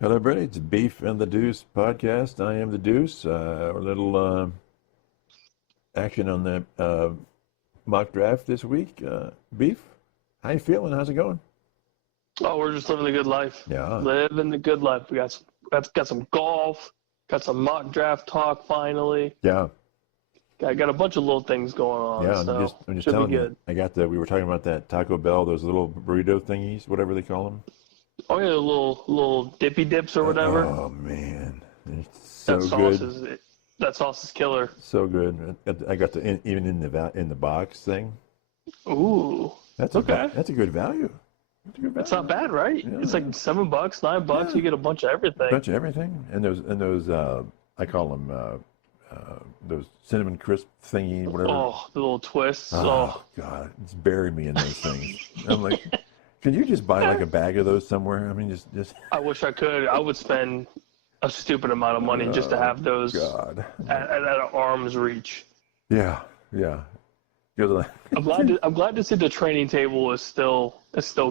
Hello, everybody. It's Beef and the Deuce podcast. I am the Deuce. A little action on the mock draft this week. Beef, how you feeling? How's it going? Oh, we're just living the good life. Yeah, Living the good life. We got some golf, got some mock draft talk finally. yeah, Got a bunch of little things going on, yeah. so I'm just should be telling you. good. I got the. We were talking about that Taco Bell, those little burrito thingies, whatever they call them. Oh yeah, the little dippy dips or whatever. Oh man, it's That so sauce good, is that sauce is killer. so good. I got the even in the box thing. Ooh, okay. That's a good value. That's a good It's value. not bad, right? Yeah, It's yeah. like $7, $9. Yeah. You get a bunch of everything. Bunch of everything, and those I call them those cinnamon crisp thingy, whatever. Oh, the little twists. Oh God, it's buried me in those things. I'm like, can you just buy like a bag of those somewhere? I mean, just I wish I could. I would spend a stupid amount of money just to have those God. at arm's reach. Yeah, yeah. You're like, I'm glad to see the training table is still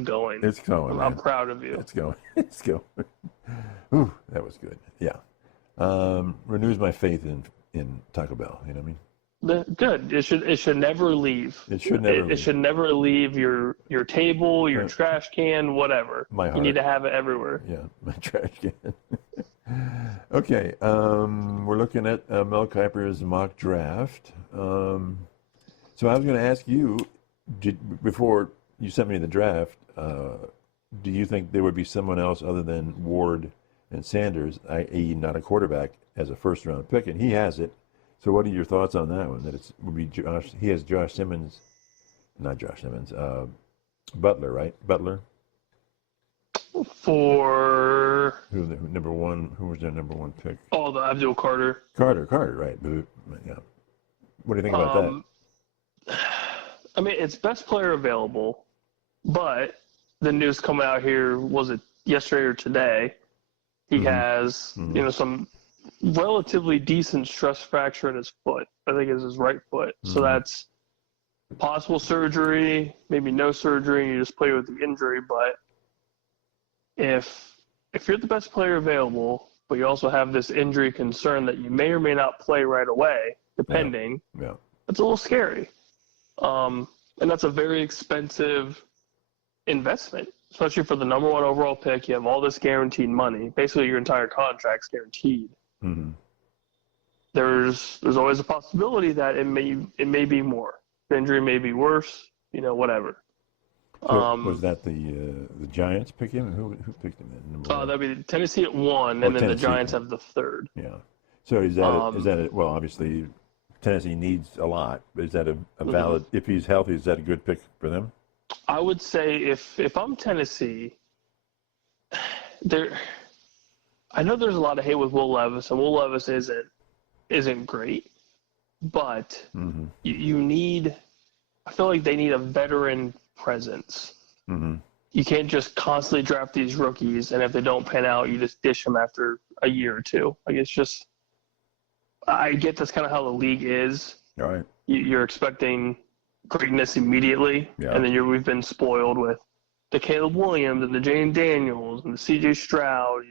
going. it's going, I'm man. proud of you. It's going. It's going. Ooh, that was good. Yeah. Renews my faith in Taco Bell. You know what I mean? Good. It should never leave. It should never It leave. should never leave your table, your trash can, whatever. My You heart. need to have it everywhere. Yeah, my trash can. Okay, we're looking at Mel Kiper's mock draft. So I was going to ask you, before you sent me the draft, do you think there would be someone else other than Ward and Sanders, i.e., not a quarterback, as a first-round pick? And he has it. So what are your thoughts on that one? That it would be Josh. He has Josh Simmons, not Josh Simmons. Butler, right? Butler. For Who number one? Who was their number one pick? the Abdul Carter. Carter, right? Yeah. What do you think about that? I mean, it's best player available, but the news coming out here, was it yesterday or today? He has, some relatively decent stress fracture in his foot. I think it's his right foot. So that's possible surgery, maybe no surgery, and you just play with the injury. But if you're the best player available, but you also have this injury concern that you may or may not play right away, depending, Yeah. that's a little scary. And that's a very expensive investment, especially for the number one overall pick. You have all this guaranteed money. Basically, your entire contract's guaranteed. Mm-hmm. There's always a possibility that it may be more. The injury may be worse. Whatever. So was that the Giants pick him? Who picked him at number one? That'd be Tennessee at 1, Oh, and then the Tennessee. Giants have the 3rd. Yeah. So is that it? Well, obviously Tennessee needs a lot. Is that a valid? If he's healthy, is that a good pick for them? I would say if I'm Tennessee, I know there's a lot of hate with Will Levis, and Will Levis isn't great, but you need. I feel like they need a veteran presence. Mm-hmm. You can't just constantly draft these rookies, and if they don't pan out, you just dish them after a year or two. Like, it's just. I get that's kind of how the league is. All right. You're expecting greatness immediately, Yeah. and then we've been spoiled with the Caleb Williams and the Jane Daniels and the C.J. Stroud,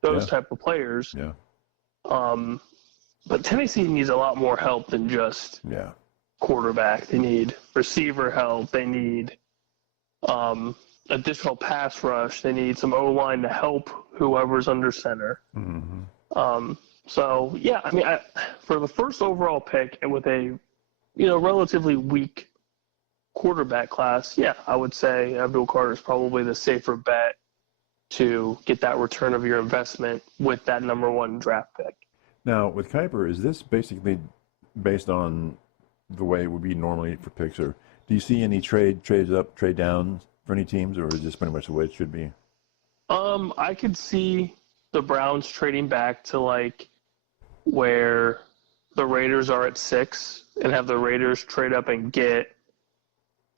those type of players. Yeah. But Tennessee needs a lot more help than just quarterback. They need receiver help. They need additional pass rush. They need some O-line to help whoever's under center. Mm-hmm. So, yeah, I mean, for the first overall pick and with a, relatively weak quarterback class, yeah, I would say Abdul Carter is probably the safer bet to get that return of your investment with that number one draft pick. Now, with Kiper, is this basically based on the way it would be normally for picks, or do you see any trades up, trade down for any teams, or is this pretty much the way it should be? I could see the Browns trading back to where the Raiders are at 6 and have the Raiders trade up and get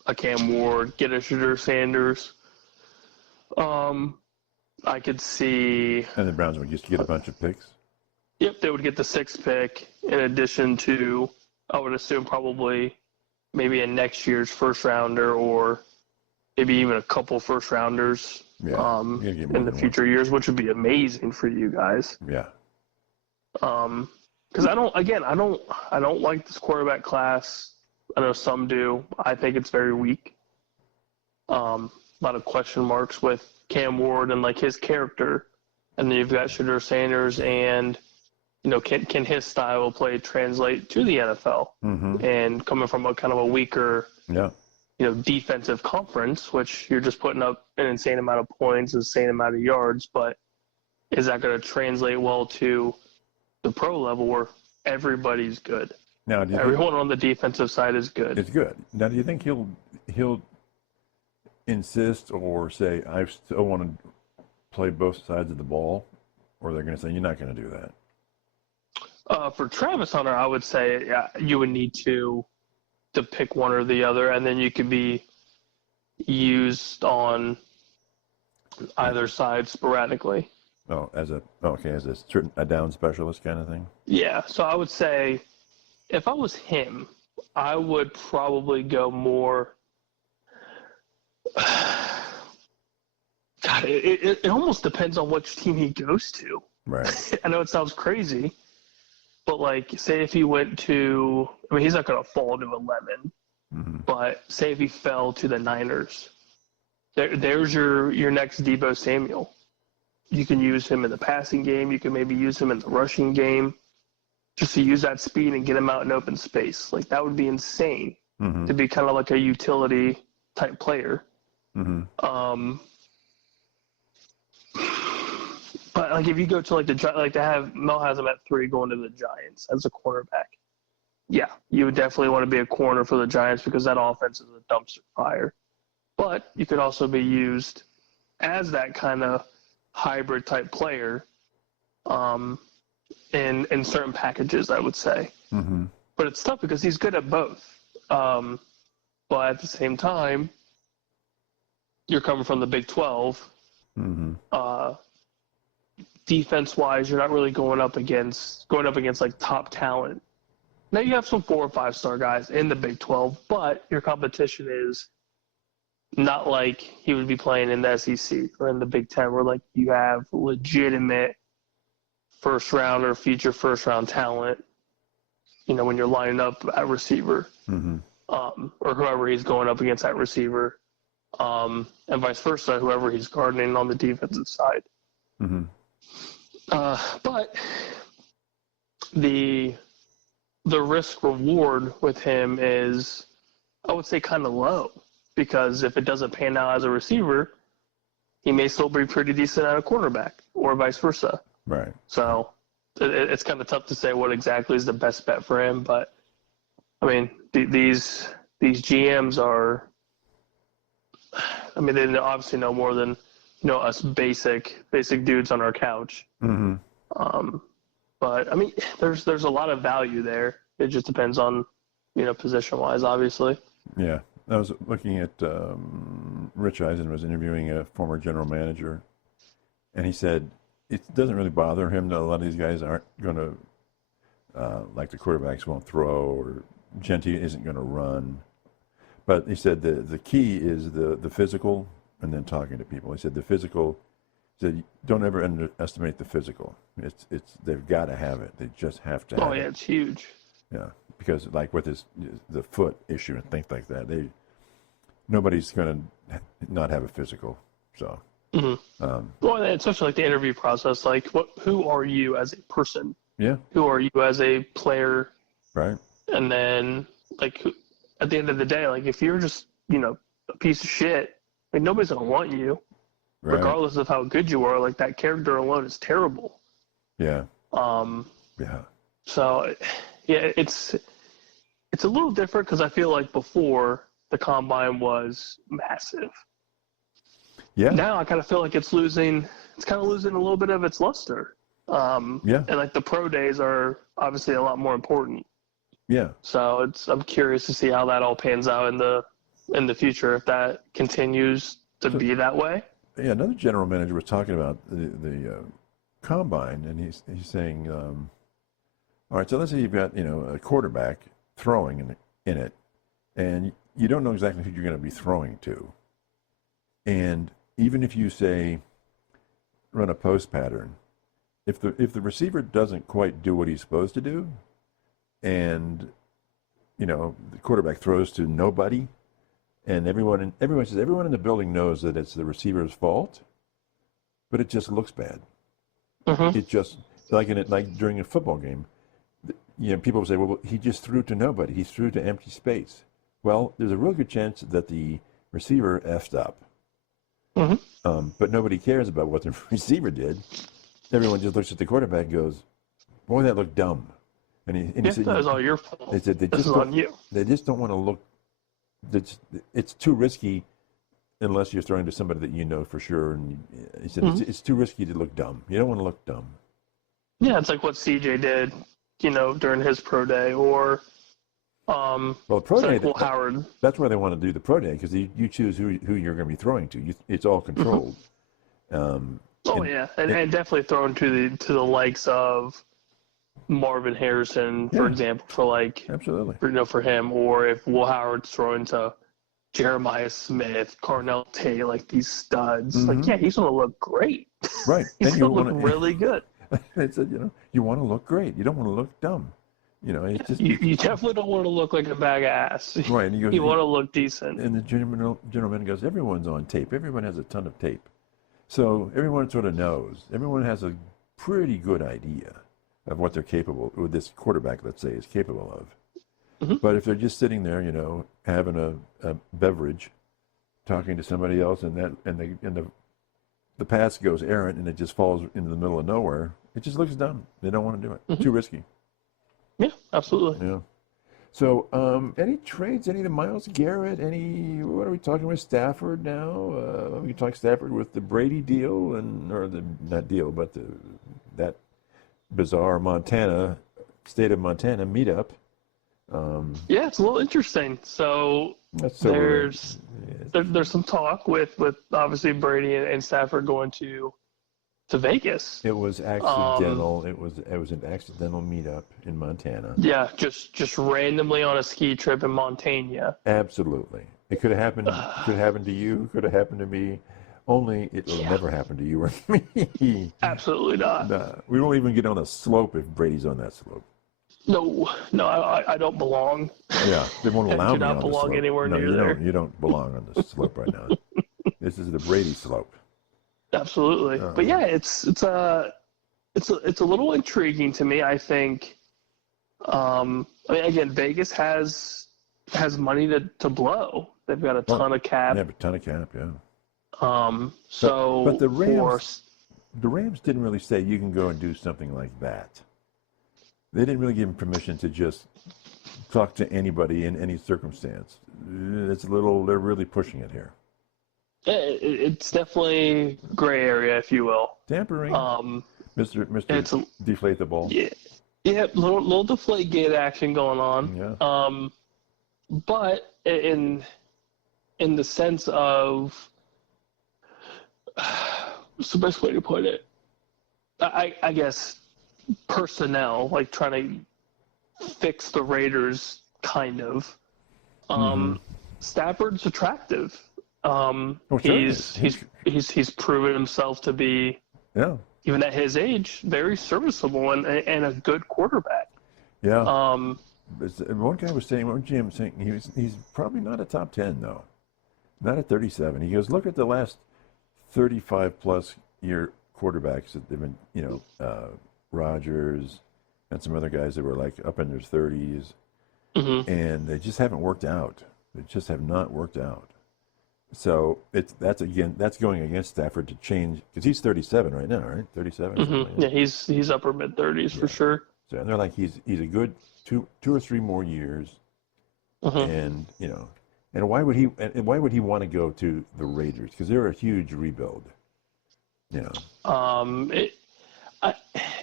a Cam Ward, get a Shadur Sanders. I could see. And the Browns would just get a bunch of picks? Yep, they would get the 6th pick in addition to, I would assume, probably maybe in next year's first rounder, or maybe even a couple first rounders in the future years, which would be amazing for you guys. Yeah. Because I don't like this quarterback class. I know some do. I think it's very weak. A lot of question marks with Cam Ward and like his character, and then you've got Shedeur Sanders, and can his style of play translate to the NFL? Mm-hmm. And coming from a kind of a weaker, defensive conference, which you're just putting up an insane amount of points, insane amount of yards, but is that going to translate well to the pro level where everybody's good? Now, everyone on the defensive side is good. It's good. Now, do you think he'll insist or say, I still want to play both sides of the ball, or they're going to say, you're not going to do that? For Travis Hunter, I would say you would need to pick one or the other, and then you could be used on either side sporadically. Oh, as a down specialist kind of thing? Yeah, so I would say if I was him, I would probably go more. God, it almost depends on which team he goes to. Right. I know it sounds crazy, but like, say if he went to, he's not going to fall to 11, mm-hmm. but say if he fell to the Niners, there's your next Deebo Samuel. You can use him in the passing game. You can maybe use him in the rushing game, just to use that speed and get him out in open space. Like, that would be insane mm-hmm. to be kind of like a utility type player. Mm-hmm. But like, if you go to to have Mel has him at 3 going to the Giants as a cornerback, yeah, you would definitely want to be a corner for the Giants because that offense is a dumpster fire. But you could also be used as that kind of hybrid type player in certain packages, I would say. Mm-hmm. But it's tough because he's good at both. But at the same time, you're coming from the Big 12. Mm-hmm. Defense-wise, you're not really going up against like top talent. Now you have some 4 or 5 star guys in the Big 12, but your competition is not like he would be playing in the SEC or in the Big 10, where like you have legitimate first round or future first round talent. When you're lining up at receiver, mm-hmm. Or whoever he's going up against at receiver, and vice versa, whoever he's guarding on the defensive side. Mm-hmm. But the risk reward with him is, I would say, kind of low, because if it doesn't pan out as a receiver, he may still be pretty decent at a quarterback, or vice versa. Right. So it's kind of tough to say what exactly is the best bet for him. But these GMs are, they obviously know more than us basic dudes on our couch. Mm-hmm. But there's a lot of value there. It just depends on position wise, obviously. Yeah, I was looking at Rich Eisen was interviewing a former general manager, and he said it doesn't really bother him that a lot of these guys aren't going to like the quarterbacks won't throw, or Genti isn't going to run. But he said the key is the physical, and then talking to people. He said the physical. He said don't ever underestimate the physical. It's they've got to have it. They just have to. Oh yeah, it's huge. Yeah, because like with the foot issue and things like that, nobody's going to not have a physical. So. Mm-hmm. Well, especially like the interview process. Like, who are you as a person? Yeah. Who are you as a player? Right. And then, like, at the end of the day, like, if you're just a piece of shit, like, nobody's gonna want you, right. Regardless of how good you are. Like, that character alone is terrible. Yeah. Yeah. So, yeah, it's a little different because I feel like before the combine was massive. Yeah. Now I kind of feel like it's kind of losing a little bit of its luster. Yeah. And like the pro days are obviously a lot more important. Yeah. So I'm curious to see how that all pans out in the future, if that continues to be that way. Yeah. Another general manager was talking about the combine, and he's saying, all right, so let's say you've got a quarterback throwing in it, and you don't know exactly who you're going to be throwing to. And even if you say run a post pattern, if the receiver doesn't quite do what he's supposed to do, and the quarterback throws to nobody, and everyone says everyone in the building knows that it's the receiver's fault, but it just looks bad. It just like during a football game, people will say, well, he just threw to nobody. He threw to empty space. Well, there's a real good chance that the receiver effed up. But nobody cares about what the receiver did. Everyone just looks at the quarterback and goes, boy, that looked dumb. And he said, that was all your fault. They said, this is on you. They just don't want to look. It's too risky unless you're throwing to somebody that you know for sure. And he said, it's too risky to look dumb. You don't want to look dumb. Yeah, it's like what CJ did, during his pro day, or pro day. Will Howard. That's why they want to do the pro day, because you choose who you're going to be throwing to. It's all controlled. And definitely thrown to the likes of Marvin Harrison, for example, absolutely, for him, or if Will Howard's throwing to Jeremiah Smith, Carnell Tate, like these studs, he's going to look great. Right. He's going to look really good. They said, you want to look great. You don't want to look dumb. It's just you definitely don't want to look like a bag of ass. Right. And you want to look decent. And the general manager goes, everyone's on tape. Everyone has a ton of tape. So everyone sort of knows. Everyone has a pretty good idea of what they're capable, or this quarterback, let's say, is capable of. But if they're just sitting there, having a beverage, talking to somebody else, and the pass goes errant and it just falls into the middle of nowhere, it just looks dumb. They don't want to do it. Too risky. Yeah, absolutely. Yeah. So, any trades? Any of the Myles, Garrett? What are we talking with Stafford now? We talk Stafford with the Brady deal, not deal, but that bizarre state of Montana meetup. Yeah, it's a little interesting. So there's some talk with obviously Brady and Stafford going to Vegas. It was accidental. It was an accidental meetup in Montana. Yeah, just randomly on a ski trip in Montana. Absolutely, it could have happened. Could have happened to you. Could have happened to me. Only it will never happen to you or me. Absolutely not. Nah, we won't even get on a slope if Brady's on that slope. No, I don't belong. Yeah, they won't allow me on the slope. I do not belong anywhere near there. You don't belong on the slope right now. This is the Brady slope. Absolutely, but yeah, it's a little intriguing to me. I think, again, Vegas has money to blow. They've got a ton of cap. They have a ton of cap, yeah. But the Rams didn't really say you can go and do something like that. They didn't really give him permission to just talk to anybody in any circumstance. They're really pushing it here. It's definitely gray area, if you will. Tampering. Mr. Deflate the ball. Yeah, little deflate gate action going on. Yeah. But in the sense of, what's the best way to put it? I guess personnel, like trying to fix the Raiders, kind of. Stafford's attractive. He's proven himself to be, even at his age, very serviceable and a good quarterback. Yeah. One guy was saying, one GM was saying, he's probably not a top 10 though, not at 37. He goes, look at the last 35 plus year quarterbacks that they've been, Rodgers and some other guys that were like up in their 30s, and they just haven't worked out. They just have not worked out. So that's going against Stafford to change, because he's 37 right now, right? 37. Yeah, he's upper mid 30s for sure. So and they're like he's a good two or three more years, and and why would he want to go to the Raiders? Because they're a huge rebuild.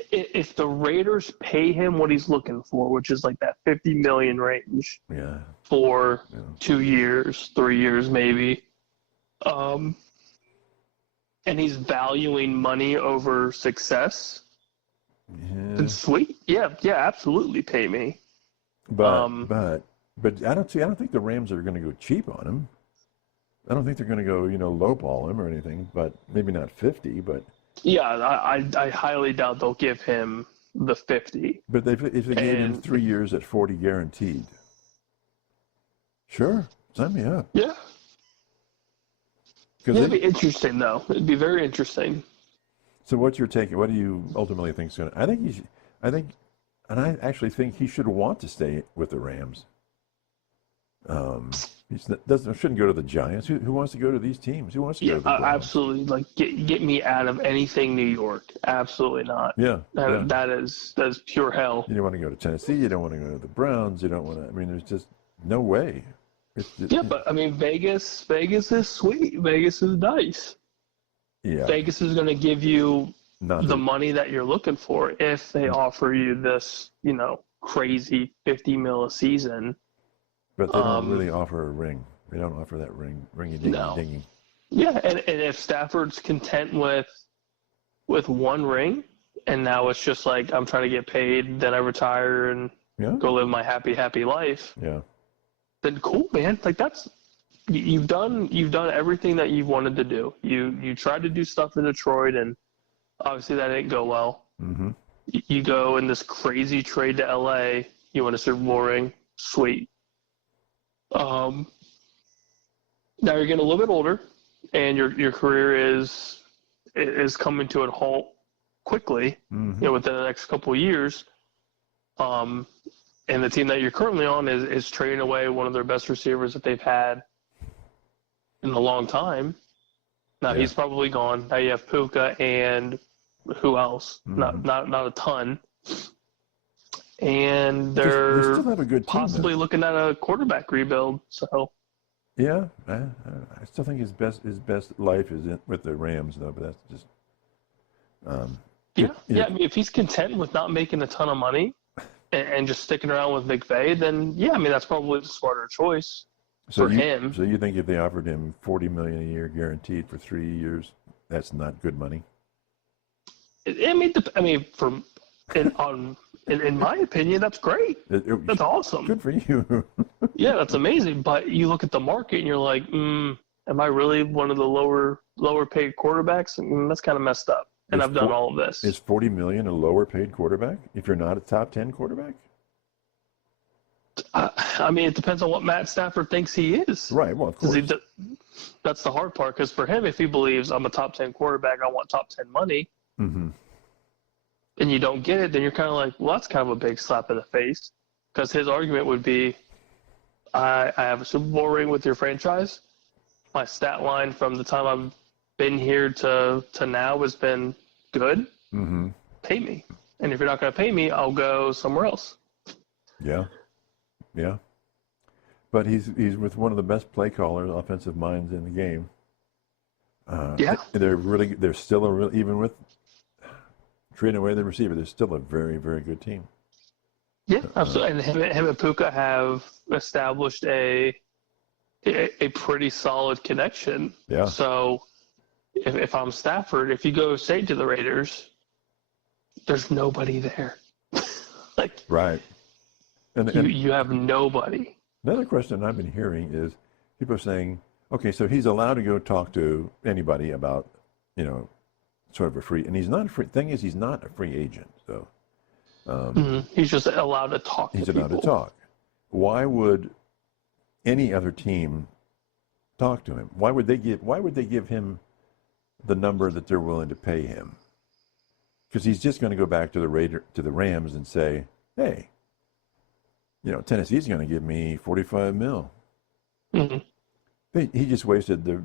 If the Raiders pay him what he's looking for, which is like that $50 million range, for 2 years, 3 years maybe, and he's valuing money over success, then sweet, yeah, absolutely pay me. But I don't think the Rams are going to go cheap on him. I don't think they're going to go, lowball him or anything, but maybe not 50, but. Yeah, I highly doubt they'll give him the 50. But if they gave him 3 years at 40 guaranteed, sure, sign me up. Yeah. It'd be interesting, though. It'd be very interesting. So what's your take? What do you ultimately think is going to? I actually think he should want to stay with the Rams. Shouldn't go to the Giants. Who wants to go to these teams? Who wants to go to the Browns? Absolutely. Like get me out of anything New York. Absolutely not. Yeah, that is pure hell. You don't want to go to Tennessee. You don't want to go to the Browns. You don't want to. I mean, there's just no way. But I mean, Vegas is sweet. Vegas is nice. Yeah. Vegas is going to give you the money that you're looking for if they offer you this, crazy $50 million a season. But they don't really offer a ring. They don't offer that ringy-dingy. Yeah, and if Stafford's content with one ring, and now it's just like I'm trying to get paid, then I retire and go live my happy life. Yeah. Then cool, man. Like you've done everything that you've wanted to do. You tried to do stuff in Detroit, and obviously that didn't go well. Mm-hmm. You go in this crazy trade to LA. You win a Super Bowl ring. Sweet. Now you're getting a little bit older, and your career is coming to a halt quickly. Mm-hmm. Within the next couple of years. And the team that you're currently on is trading away one of their best receivers that they've had in a long time. Now he's probably gone. Now you have Puka and who else? Mm-hmm. Not a ton. And they're they still have a good team, possibly looking at a quarterback rebuild. So yeah, I still think his best life is with the Rams though. But that's just I mean, if he's content with not making a ton of money and just sticking around with McVay, then that's probably the smarter choice for him. So you think if they offered him $40 million a year guaranteed for 3 years, that's not good money? In my opinion, that's great. That's awesome. Good for you. Yeah, that's amazing. But you look at the market and you're like, am I really one of the lower paid quarterbacks? That's kind of messed up. And I've done all of this. Is $40 million a lower paid quarterback if you're not a top 10 quarterback? It depends on what Matt Stafford thinks he is. Right. Well, of course. That's the hard part. Because for him, if he believes I'm a top 10 quarterback, I want top 10 money. Mm-hmm. And you don't get it, then you're kind of like, well, that's kind of a big slap in the face. Because his argument would be, I have a Super Bowl ring with your franchise. My stat line from the time I've been here to now has been good. Mm-hmm. Pay me. And if you're not going to pay me, I'll go somewhere else. Yeah. Yeah. But he's with one of the best play callers, offensive minds in the game. They're still even with trading away the receiver, they're still a very, very good team. Yeah, absolutely. And him and Puka have established a pretty solid connection. Yeah. So if I'm Stafford, if you go straight to the Raiders, there's nobody there. Right. And you have nobody. Another question I've been hearing is people are saying, okay, so he's allowed to go talk to anybody about, sort of a free, and he's not a free, thing is he's not a free agent, so. He's just allowed to talk to people. He's allowed to talk. Why would any other team talk to him? Why would they give him the number that they're willing to pay him? Because he's just going to go back to the Rams and say, hey, Tennessee's going to give me $45 million. Mm-hmm. He just wasted the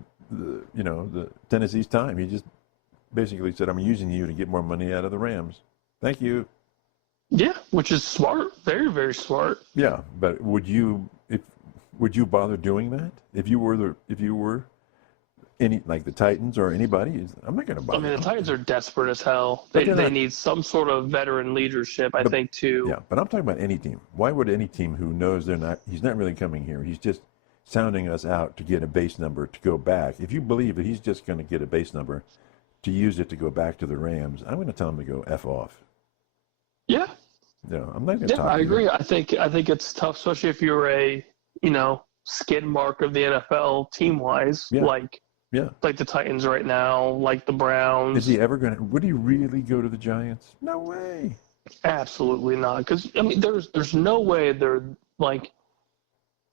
Tennessee's time. He just basically said, I'm using you to get more money out of the Rams. Thank you. Yeah, which is smart. Very, very smart. Yeah, but would you bother doing that if you were any, like the Titans or anybody? I'm not going to bother. The Titans are desperate as hell. They need some sort of veteran leadership, I think, too. Yeah, but I'm talking about any team. Why would any team who knows he's not really coming here, he's just sounding us out to get a base number to go back. If you believe that he's just going to get a base number to use it to go back to the Rams, I'm going to tell him to go F off. Yeah. I'm not going to talk. I agree. I think it's tough, especially if you're a skid mark of the NFL team-wise, like the Titans right now, like the Browns. Is he ever going to – would he really go to the Giants? No way. Absolutely not. Because, I mean, there's no way they're, like,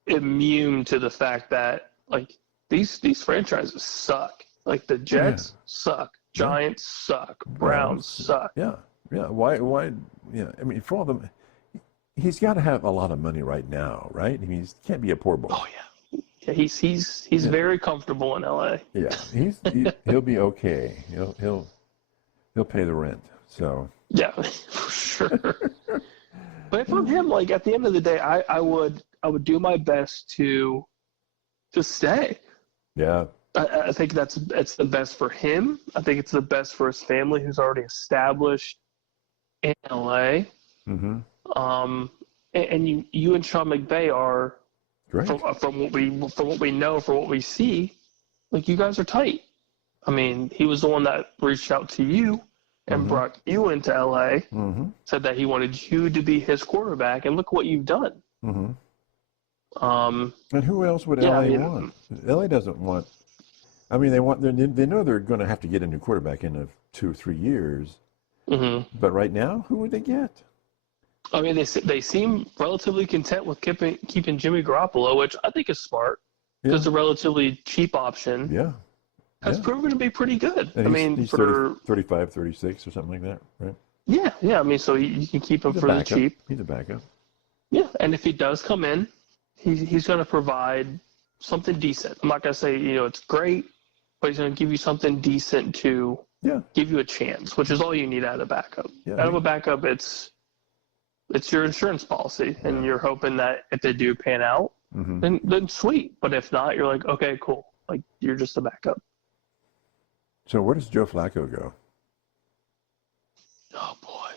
immune to the fact that, like, these franchises suck. Like, the Jets suck. Giants suck. Browns suck. Yeah. Why? Yeah. I mean, for all them – he's got to have a lot of money right now, right? I mean, he can't be a poor boy. Oh, yeah. Yeah, he's very comfortable in LA. Yeah, he'll be okay. He'll pay the rent. So yeah, for sure. But for him, like at the end of the day, I would do my best to stay. Yeah, I think it's the best for him. I think it's the best for his family, who's already established in LA. Mm-hmm. And you and Sean McVay are. Great. From what we know, from what we see, like you guys are tight. I mean, he was the one that reached out to you and brought you into LA. Said that he wanted you to be his quarterback, and look what you've done. And who else would LA want? LA doesn't want. I mean, they know they're going to have to get a new quarterback in 2 or 3 years. But right now, who would they get? I mean, they seem relatively content with keeping Jimmy Garoppolo, which I think is smart. It's a relatively cheap option. Yeah. Has proven to be pretty good. And I mean, he's for 35, 36 or something like that, right? Yeah. I mean, so you can keep him for the cheap. He's a backup. Yeah, and if he does come in, he's going to provide something decent. I'm not going to say it's great, but he's going to give you something decent to give you a chance, which is all you need out of a backup. Out of a backup, it's your insurance policy, and you're hoping that if they do pan out, then sweet. But if not, you're like, okay, cool. Like, you're just a backup. So where does Joe Flacco go? Oh, boy.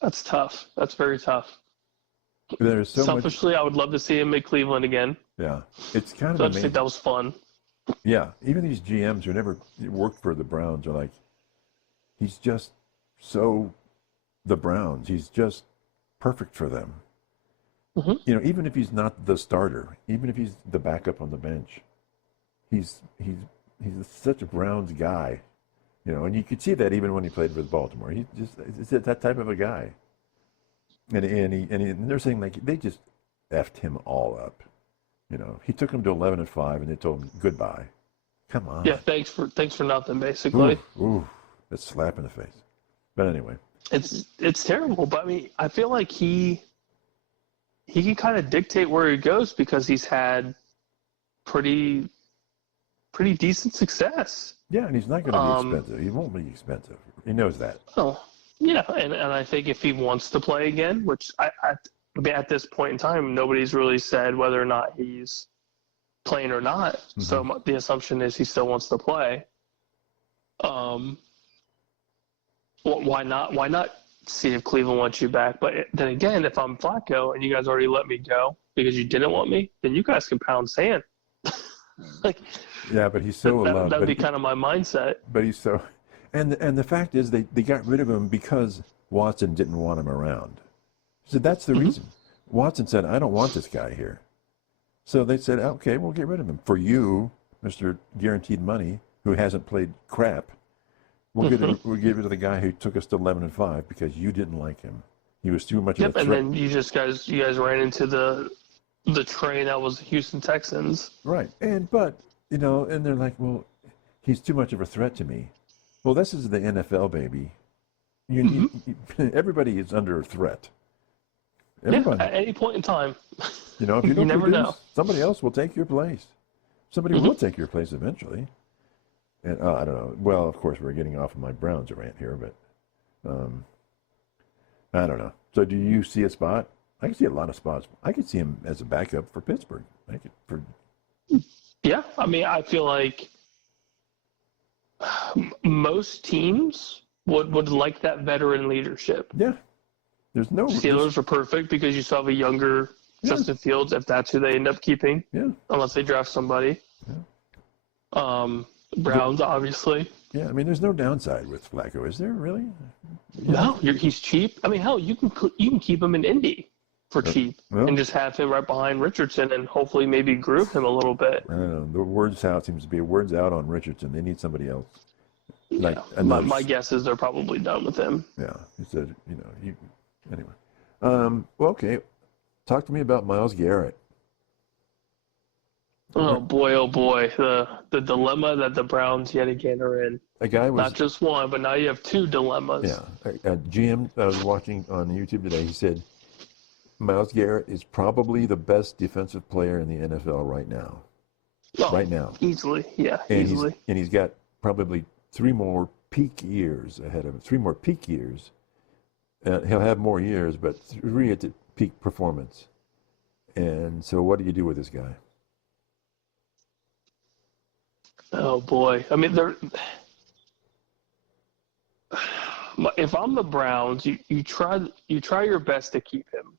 That's tough. That's very tough. There's so Selfishly, I would love to see him make Cleveland again. Yeah. It's kind of so amazing. I just think that was fun. Yeah. Even these GMs who never worked for the Browns are like, he's just so the Browns. He's just perfect for them. Even if he's not the starter, even if he's the backup on the bench, he's such a Browns guy. And you could see that even when he played with Baltimore. He's that type of a guy. And they're saying like they just effed him all up. He took him to 11-5, and they told him goodbye. Come on. Yeah, thanks for nothing, basically. Ooh. That's a slap in the face. But anyway. It's terrible, but I mean, I feel like he can kind of dictate where he goes because he's had pretty decent success. Yeah, and he's not going to be expensive. He won't be expensive. He knows that. Oh, yeah, and I think if he wants to play again, which I mean, at this point in time, nobody's really said whether or not he's playing or not. So the assumption is he still wants to play. Well, why not? Why not see if Cleveland wants you back? But then again, if I'm Flacco and you guys already let me go because you didn't want me, then you guys can pound sand. Yeah, but he's so loved. That'd be kind of my mindset. But he's so, and the fact is they got rid of him because Watson didn't want him around. So that's the reason. Watson said, "I don't want this guy here." So they said, "Okay, we'll get rid of him for you, Mr. Guaranteed Money, who hasn't played crap. We'll give it to the guy who took us to 11-5 because you didn't like him. He was too much of a threat." And then you guys ran into the train that was the Houston Texans. Right. But and they're like, "Well, he's too much of a threat to me." Well, this is the NFL, baby. Everybody is under a threat. Everybody. Yeah, at any point in time. If you don't you never know. Somebody else will take your place. Somebody will take your place eventually. And I don't know. Well, of course, we're getting off of my Browns rant here, but I don't know. So, do you see a spot? I can see a lot of spots. I could see him as a backup for Pittsburgh. Yeah, I mean, I feel like most teams would like that veteran leadership. Yeah, there's no. Steelers are perfect because you still have a younger Justin Fields if that's who they end up keeping. Yeah. Unless they draft somebody. Yeah. Browns, obviously. Yeah, I mean, there's no downside with Flacco, is there really? No, he's cheap. I mean, hell, you can keep him in Indy for cheap and just have him right behind Richardson and hopefully maybe groove him a little bit. I don't know. The word's out seems to be word's out on Richardson. They need somebody else. Like my guess is they're probably done with him. Yeah, he said, anyway. Well, okay. Talk to me about Myles Garrett. Oh boy, the dilemma that the Browns yet again are in. A guy was not just one, but now you have two dilemmas. Yeah, a GM I was watching on YouTube today. He said Myles Garrett is probably the best defensive player in the NFL right now. Oh, right now, easily, yeah, and easily. He's got probably 3 more peak years ahead of him. 3 more peak years. He'll have more years, but 3 at the peak performance. And so, what do you do with this guy? Oh boy, I mean, if I'm the Browns, you try your best to keep him.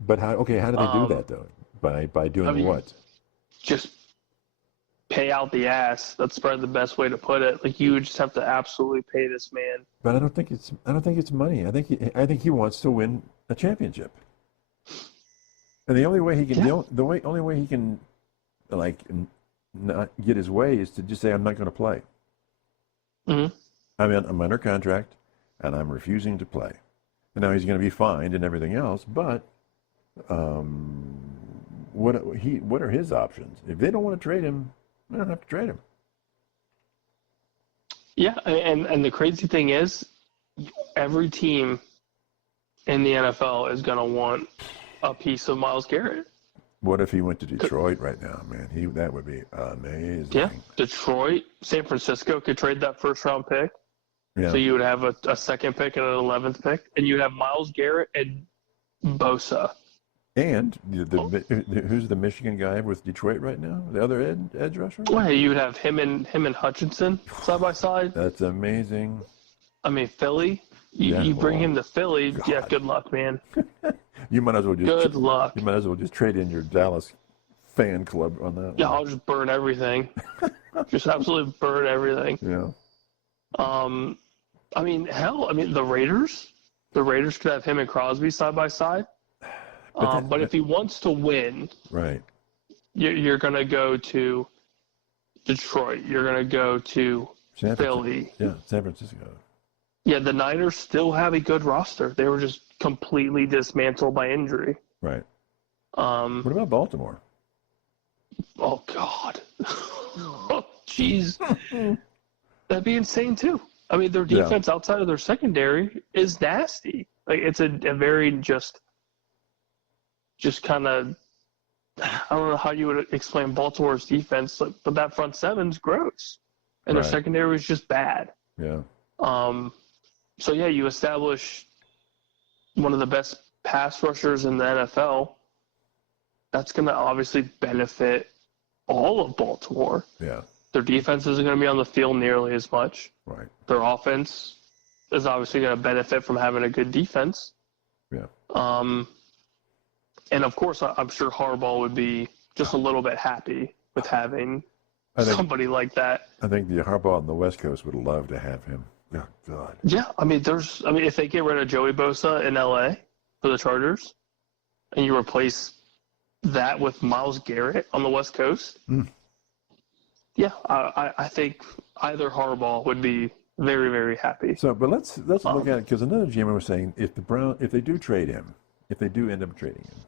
But how do they do that though? By doing what? Just pay out the ass. That's probably the best way to put it. Like, you just have to absolutely pay this man. But I don't think it's money. I think he wants to win a championship. And the only way he can only way he can like not get his way is to just say, I'm not going to play. Mm-hmm. I'm under contract and I'm refusing to play. And now he's going to be fined and everything else, but what are his options? If they don't want to trade him, they don't have to trade him. Yeah, and the crazy thing is, every team in the NFL is going to want a piece of Myles Garrett. What if he went to Detroit right now, man? That would be amazing. Yeah, Detroit, San Francisco could trade that first-round pick. Yeah. So you would have a second pick and an 11th pick, and you'd have Myles Garrett and Bosa. And who's the Michigan guy with Detroit right now? The other edge rusher? Well, you would have him and Hutchinson side by side. That's amazing. I mean, Philly. You bring him to Philly. God. Yeah, good luck, man. You might as well just good luck. You might as well just trade in your Dallas fan club on that. Yeah, I'll just burn everything. Just absolutely burn everything. Yeah. I mean, hell, the Raiders. The Raiders could have him and Crosby side by side. But if he wants to win, right, you're going to go to Detroit. You're going to go to Philly. Yeah, San Francisco. Yeah, the Niners still have a good roster. They were just completely dismantled by injury. Right. What about Baltimore? Oh, God. Oh, jeez. That'd be insane, too. I mean, their defense outside of their secondary is nasty. Like, it's a very just kind of, I don't know how you would explain Baltimore's defense, but that front seven's gross. And their secondary is just bad. Yeah. So, yeah, you establish one of the best pass rushers in the NFL. That's going to obviously benefit all of Baltimore. Yeah. Their defense isn't going to be on the field nearly as much. Right. Their offense is obviously going to benefit from having a good defense. Yeah. And, of course, I'm sure Harbaugh would be just a little bit happy with having somebody like that. I think the Harbaugh on the West Coast would love to have him. Oh, God. Yeah, if they get rid of Joey Bosa in L.A. for the Chargers and you replace that with Myles Garrett on the West Coast, yeah, I think either Harbaugh would be very, very happy. So, but let's look at it, because another GM was saying if they do trade him, if they do end up trading him,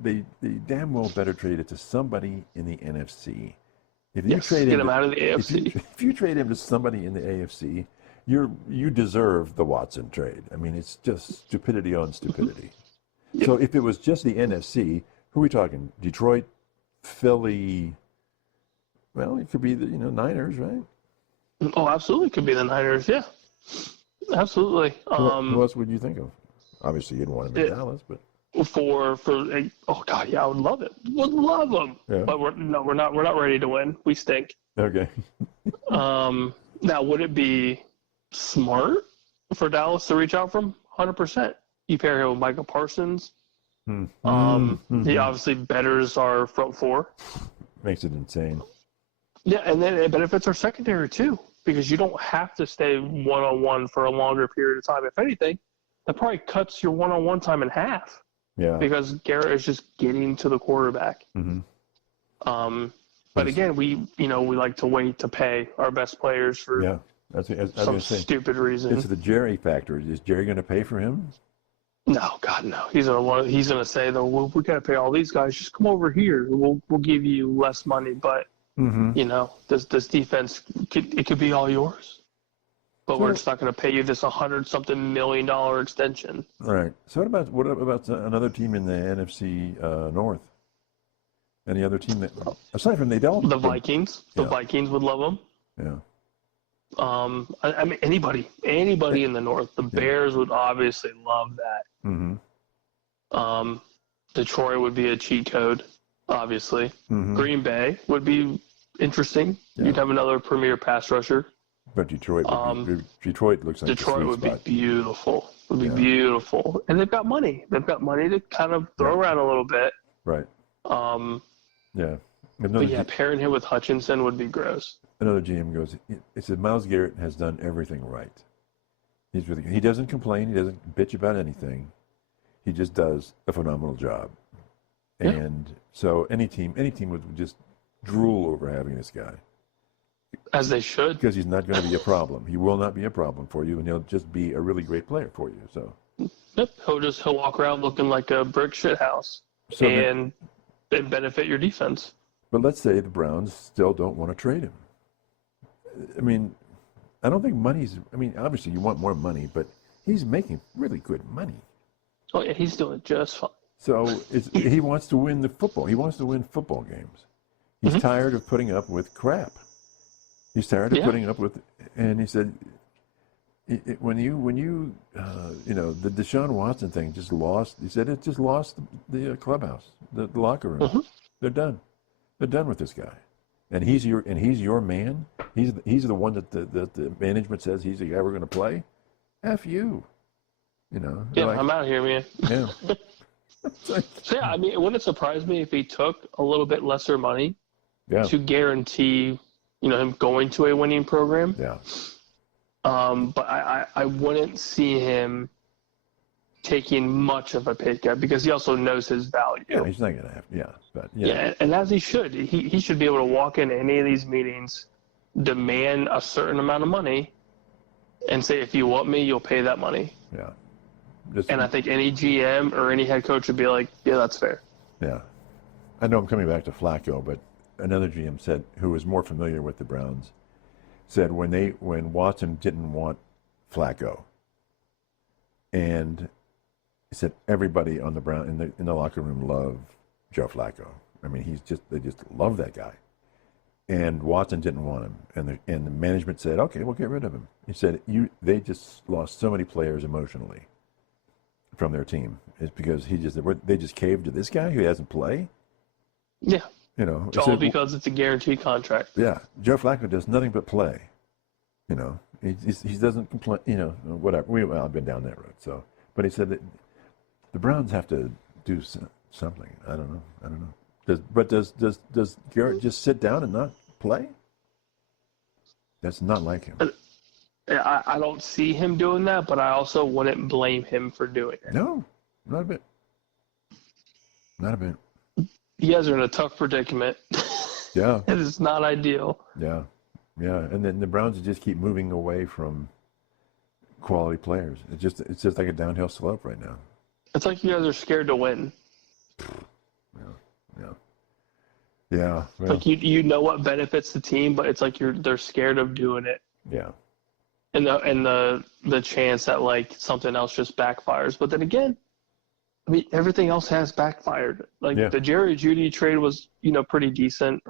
they damn well better trade it to somebody in the NFC. If you trade get him out of the AFC. If you trade him to somebody in the AFC, you deserve the Watson trade. I mean, it's just stupidity on stupidity. Yep. So if it was just the NFC, who are we talking? Detroit, Philly. Well, it could be the Niners, right? Oh, absolutely, could be the Niners. Yeah, absolutely. Who else would you think of? Obviously, you'd want him in Dallas, but oh God, yeah, I would love it. Would love them. Yeah. But we're not ready to win. We stink. Okay. Now, would it be smart for Dallas to reach out for him? 100%. You pair him with Michael Parsons. He obviously betters our front four. Makes it insane. Yeah, and then it benefits our secondary too. because you don't have to stay one-on-one for a longer period of time. If anything, that probably cuts your one-on-one time in half. Yeah. Because Garrett is just getting to the quarterback. Mm-hmm. But again, we like to wait to pay our best players for some stupid reason. It's the Jerry factor. Is Jerry going to pay for him? No, God, no. He's gonna say though, well, we gotta pay all these guys. Just come over here. We'll give you less money, but this defense it could be all yours. But we're just not going to pay you this $100-something million extension. All right. So what about another team in the NFC North? Any other team that, aside from they don't? The Vikings. The Vikings would love them. Yeah. I mean, anybody in the North. The Bears would obviously love that. Mm-hmm. Detroit would be a cheat code, obviously. Mm-hmm. Green Bay would be interesting. Yeah. You'd have another premier pass rusher. But Detroit looks like Detroit would be beautiful. Would be beautiful, and they've got money. They've got money to kind of throw around a little bit. Right. Yeah. But pairing him with Hutchinson would be gross. Another GM goes. He said Myles Garrett has done everything right. He doesn't complain. He doesn't bitch about anything. He just does a phenomenal job. Yeah. And so any team would just drool over having this guy. As they should. Because he's not going to be a problem. He will not be a problem for you, and he'll just be a really great player for you. So. Yep, he'll walk around looking like a brick shit house and benefit your defense. But let's say the Browns still don't want to trade him. I mean, I don't think obviously you want more money, but he's making really good money. Oh, yeah, he's doing just fine. So he wants to win the football. He wants to win football games. He's tired of putting up with crap. He's tired of putting up with, and he said, when you the Deshaun Watson thing just lost. He said it just lost the clubhouse, the locker room. Mm-hmm. They're done. They're done with this guy, and he's your man. He's the one that the management says he's the guy we're going to play. F you, Yeah, like, I'm out here, man. Yeah. So yeah, I mean, it wouldn't surprise me if he took a little bit lesser money to guarantee. Him going to a winning program. Yeah. But I wouldn't see him taking much of a pay cut because he also knows his value. Yeah, he's not going to have. Yeah, but yeah, and as he should, he should be able to walk into any of these meetings, demand a certain amount of money, and say, if you want me, you'll pay that money. Yeah. And I think any GM or any head coach would be like, yeah, that's fair. Yeah. I know I'm coming back to Flacco, but another GM said, who was more familiar with the Browns, said when Watson didn't want Flacco, and he said everybody on the Brown in the locker room loved Joe Flacco. I mean, they just love that guy. And Watson didn't want him, and the management said, okay, we'll get rid of him. He said they just lost so many players emotionally from their team. It's because they just caved to this guy who hasn't played. Yeah. All because it's a guaranteed contract. Yeah. Joe Flacco does nothing but play. He doesn't complain, whatever. I've been down that road. So, but he said that the Browns have to do something. I don't know. Does Garrett just sit down and not play? That's not like him. I don't see him doing that, but I also wouldn't blame him for doing it. No, not a bit. Not a bit. You guys are in a tough predicament. Yeah. It's not ideal. Yeah. Yeah. And then the Browns just keep moving away from quality players. It's just like a downhill slope right now. It's like you guys are scared to win. Yeah. Well, like you know what benefits the team, but it's like they're scared of doing it. Yeah. And the chance that like something else just backfires. But then again, I mean, everything else has backfired. Like the Jerry Jeudy trade was, pretty decent.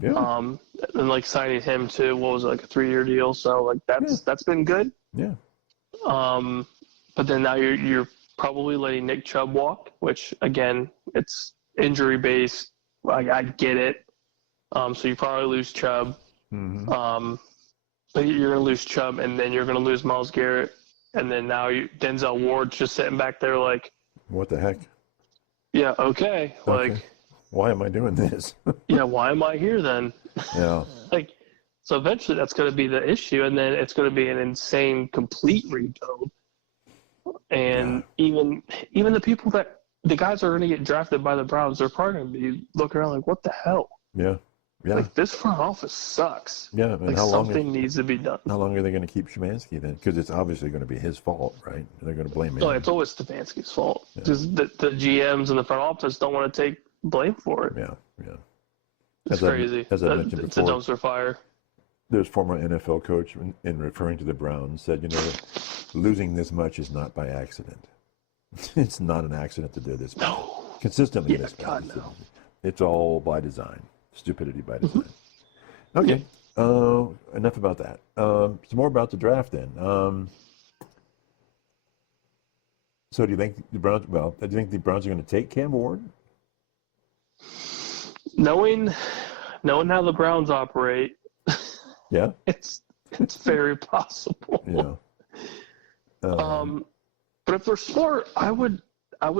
Yeah. And like signing him to what was it, like a 3-year deal. So like that's been good. Yeah. But then now you're probably letting Nick Chubb walk, which again, it's injury based. I get it. So you probably lose Chubb. Mm-hmm. But you're going to lose Chubb, and then you're going to lose Myles Garrett, and then now Denzel Ward's just sitting back there like, what the heck? Yeah, okay. Like, why am I doing this? Yeah, why am I here then? Yeah. Like, So eventually that's going to be the issue, and then it's going to be an insane complete rebuild. And even the people that the guys are going to get drafted by the Browns, they're probably going to be looking around like, what the hell? Yeah. Yeah. Like, this front office sucks. Yeah. Like, something needs to be done. How long are they going to keep Szymanski then? Because it's obviously going to be his fault, right? They're going to blame him. Oh, it's always Stefanski's fault. Because the GMs and the front office don't want to take blame for it. Yeah. Yeah. It's crazy. As I mentioned it's a before, dumpster fire. There's former NFL coach, in referring to the Browns, said, losing this much is not by accident. It's not an accident to do this. No. Consistently Yeah, this God, no. It's all by design. Stupidity by design. Okay. Enough about that. Some more about the draft then. So do you think the Browns are going to take Cam Ward? Knowing how the Browns operate, yeah, it's very possible. Yeah. But if they're smart, I would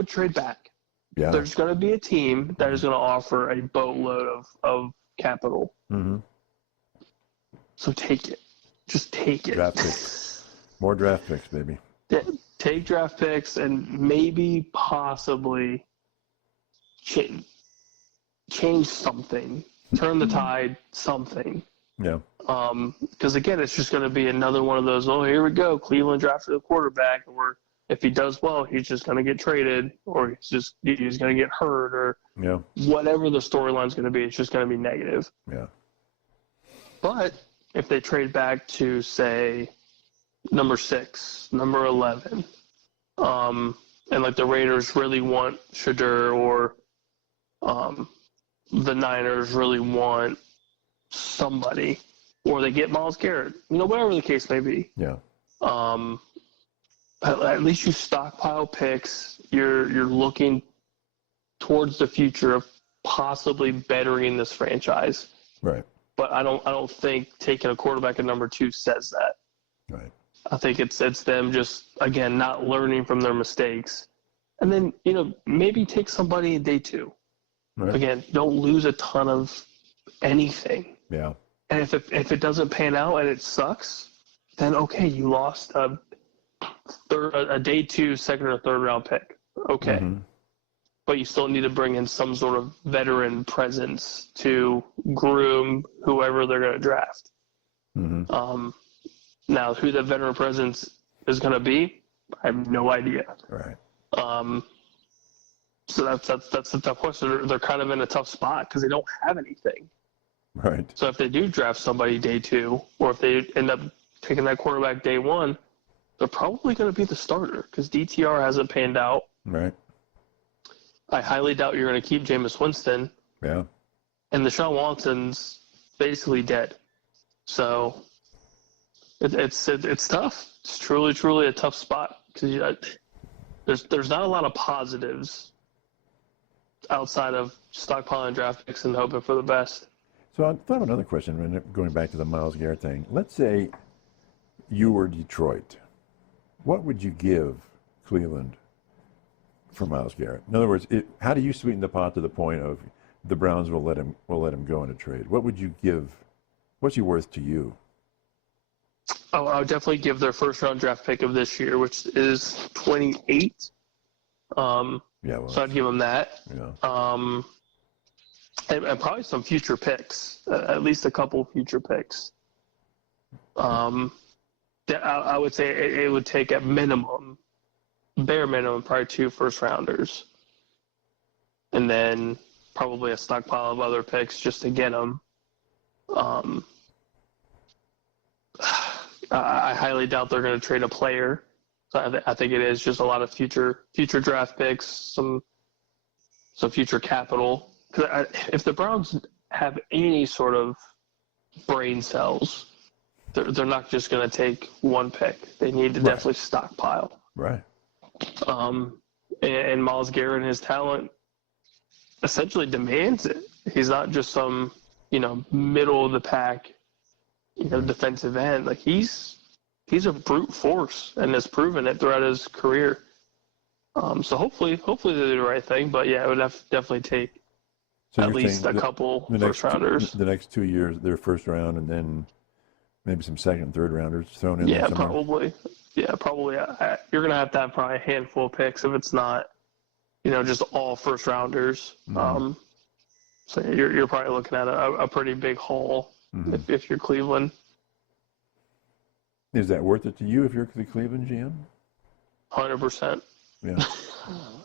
trade back. Yeah. There's going to be a team that is going to offer a boatload of capital. Mm-hmm. So take it. Just take it. Draft picks. More draft picks, baby. Take draft picks and maybe possibly change something. Turn the tide, something. Yeah. Because again, it's just going to be another one of those. Oh, here we go. Cleveland drafted a quarterback, or if he does well, he's just going to get traded, or he's going to get hurt, or whatever the storyline's going to be. It's just going to be negative. Yeah. But if they trade back to say number 6, number 11, and like the Raiders really want Shadur, or the Niners really want somebody, or they get Myles Garrett, whatever the case may be. Yeah. At least you stockpile picks. You're looking towards the future of possibly bettering this franchise. Right. But I don't think taking a quarterback at number 2 says that. Right. I think it's them just, again, not learning from their mistakes. And then, maybe take somebody in day 2. Right. Again, don't lose a ton of anything. Yeah. And if it doesn't pan out and it sucks, then okay, you lost a day 2 second or third round pick. Okay. Mm-hmm. But you still need to bring in some sort of veteran presence to groom whoever they're going to draft. Mm-hmm. Now, who that veteran presence is going to be, I have no idea. Right. So that's a tough question. They're kind of in a tough spot because they don't have anything. Right. So if they do draft somebody day 2, or if they end up taking that quarterback day 1, they're probably going to be the starter because DTR hasn't panned out. Right. I highly doubt you're going to keep Jameis Winston. Yeah. And Deshaun Watson's basically dead. So it's tough. It's truly a tough spot because there's not a lot of positives outside of stockpiling draft picks and hoping for the best. So I thought of another question, going back to the Myles Garrett thing. Let's say you were Detroit. What would you give Cleveland for Myles Garrett? In other words, how do you sweeten the pot to the point of the Browns will let him go in a trade? What would you give? What's he worth to you? Oh, I would definitely give their first round draft pick of this year, which is 28. So I'd give them that. Yeah. And probably some future picks, at least a couple future picks. I would say it would take at minimum, bare minimum, probably 2 first rounders. And then probably a stockpile of other picks just to get them. I highly doubt they're going to trade a player. So I think it is just a lot of future draft picks, some future capital. Because if the Browns have any sort of brain cells, they're not just going to take one pick. They need to definitely stockpile. Right. And Myles Garrett and his talent essentially demands it. He's not just some, middle of the pack, defensive end. Like he's a brute force and has proven it throughout his career. So hopefully they do the right thing. But yeah, it would definitely take at least a couple first rounders. The next 2 years, their first round, and then Maybe some second and third rounders thrown in there Yeah, somewhere. probably. Yeah, probably. You're gonna have to have probably a handful of picks if it's not, just all first rounders. So you're probably looking at a pretty big haul if you're Cleveland. Is that worth it to you if you're the Cleveland GM? 100%. Yeah.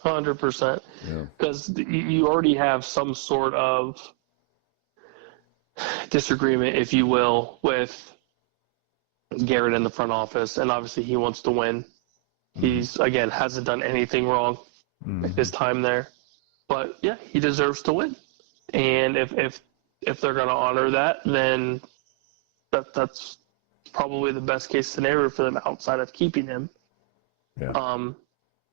100%. Yeah. Because you already have some sort of disagreement, if you will, with Garrett in the front office, and obviously he wants to win. He's, again, hasn't done anything wrong his time there. But, yeah, he deserves to win. And if they're going to honor that, then that's probably the best case scenario for them outside of keeping him. Yeah.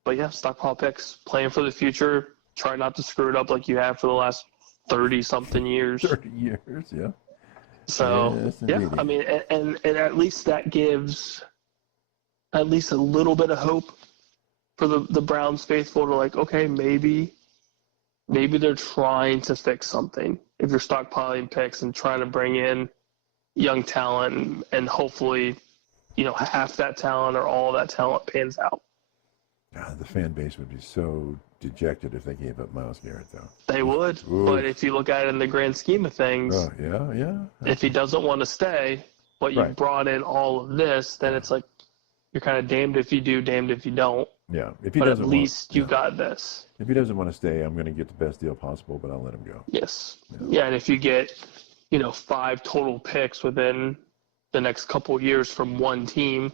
But yeah, stockpile picks, playing for the future. Try not to screw it up like you have for the last 30-something years. 30 years, yeah. So, Yes, yeah, indeed. I mean, and at least that gives at least a little bit of hope for the Browns faithful to like, okay, maybe they're trying to fix something if you're stockpiling picks and trying to bring in young talent and hopefully, half that talent or all that talent pans out. God, the fan base would be so dejected if they gave up Myles Garrett, though. They would. Oof. But if you look at it in the grand scheme of things, Oh, yeah. if he doesn't want to stay, but you Right. brought in all of this, then it's like you're kind of damned if you do, damned if you don't. Yeah. If he But at doesn't least you yeah. got this. If he doesn't want to stay, I'm going to get the best deal possible, but I'll let him go. Yes. Yeah, and if you get, 5 total picks within the next couple of years from one team,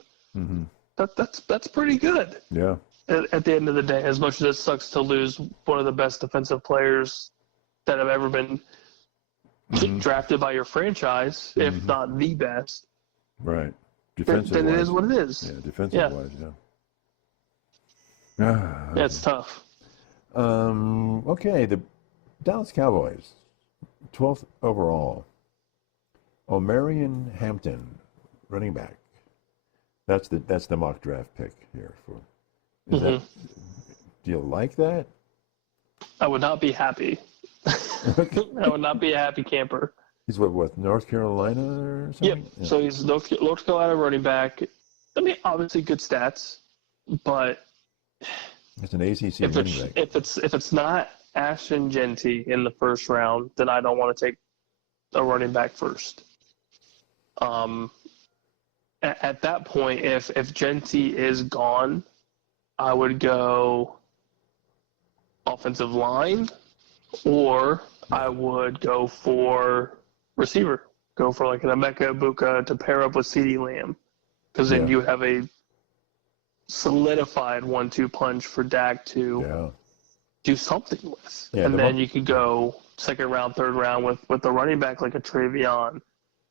that's pretty good. Yeah. At the end of the day, as much as it sucks to lose one of the best defensive players that have ever been drafted by your franchise, if not the best, Right. then it is what it is. Yeah, defensive-wise, yeah. Yeah, it's tough. Okay, the Dallas Cowboys, 12th overall. O'Marion Hampton, running back. That's the mock draft pick here for. Is that, do you like that? I would not be happy. I would not be a happy camper. He's what, North Carolina or something? Yep. Yeah. So he's North Carolina running back. I mean, obviously good stats, but it's an ACC running back. If it's not Ashton Genty in the first round, then I don't want to take a running back first. At that point, if Genty is gone, I would go offensive line, or I would go for receiver. Go for like an Emeka Ibuka to pair up with CeeDee Lamb, because then you have a solidified 1-2 punch for Dak to do something with. Yeah, and then you could go second round, third round with the running back like a Travion,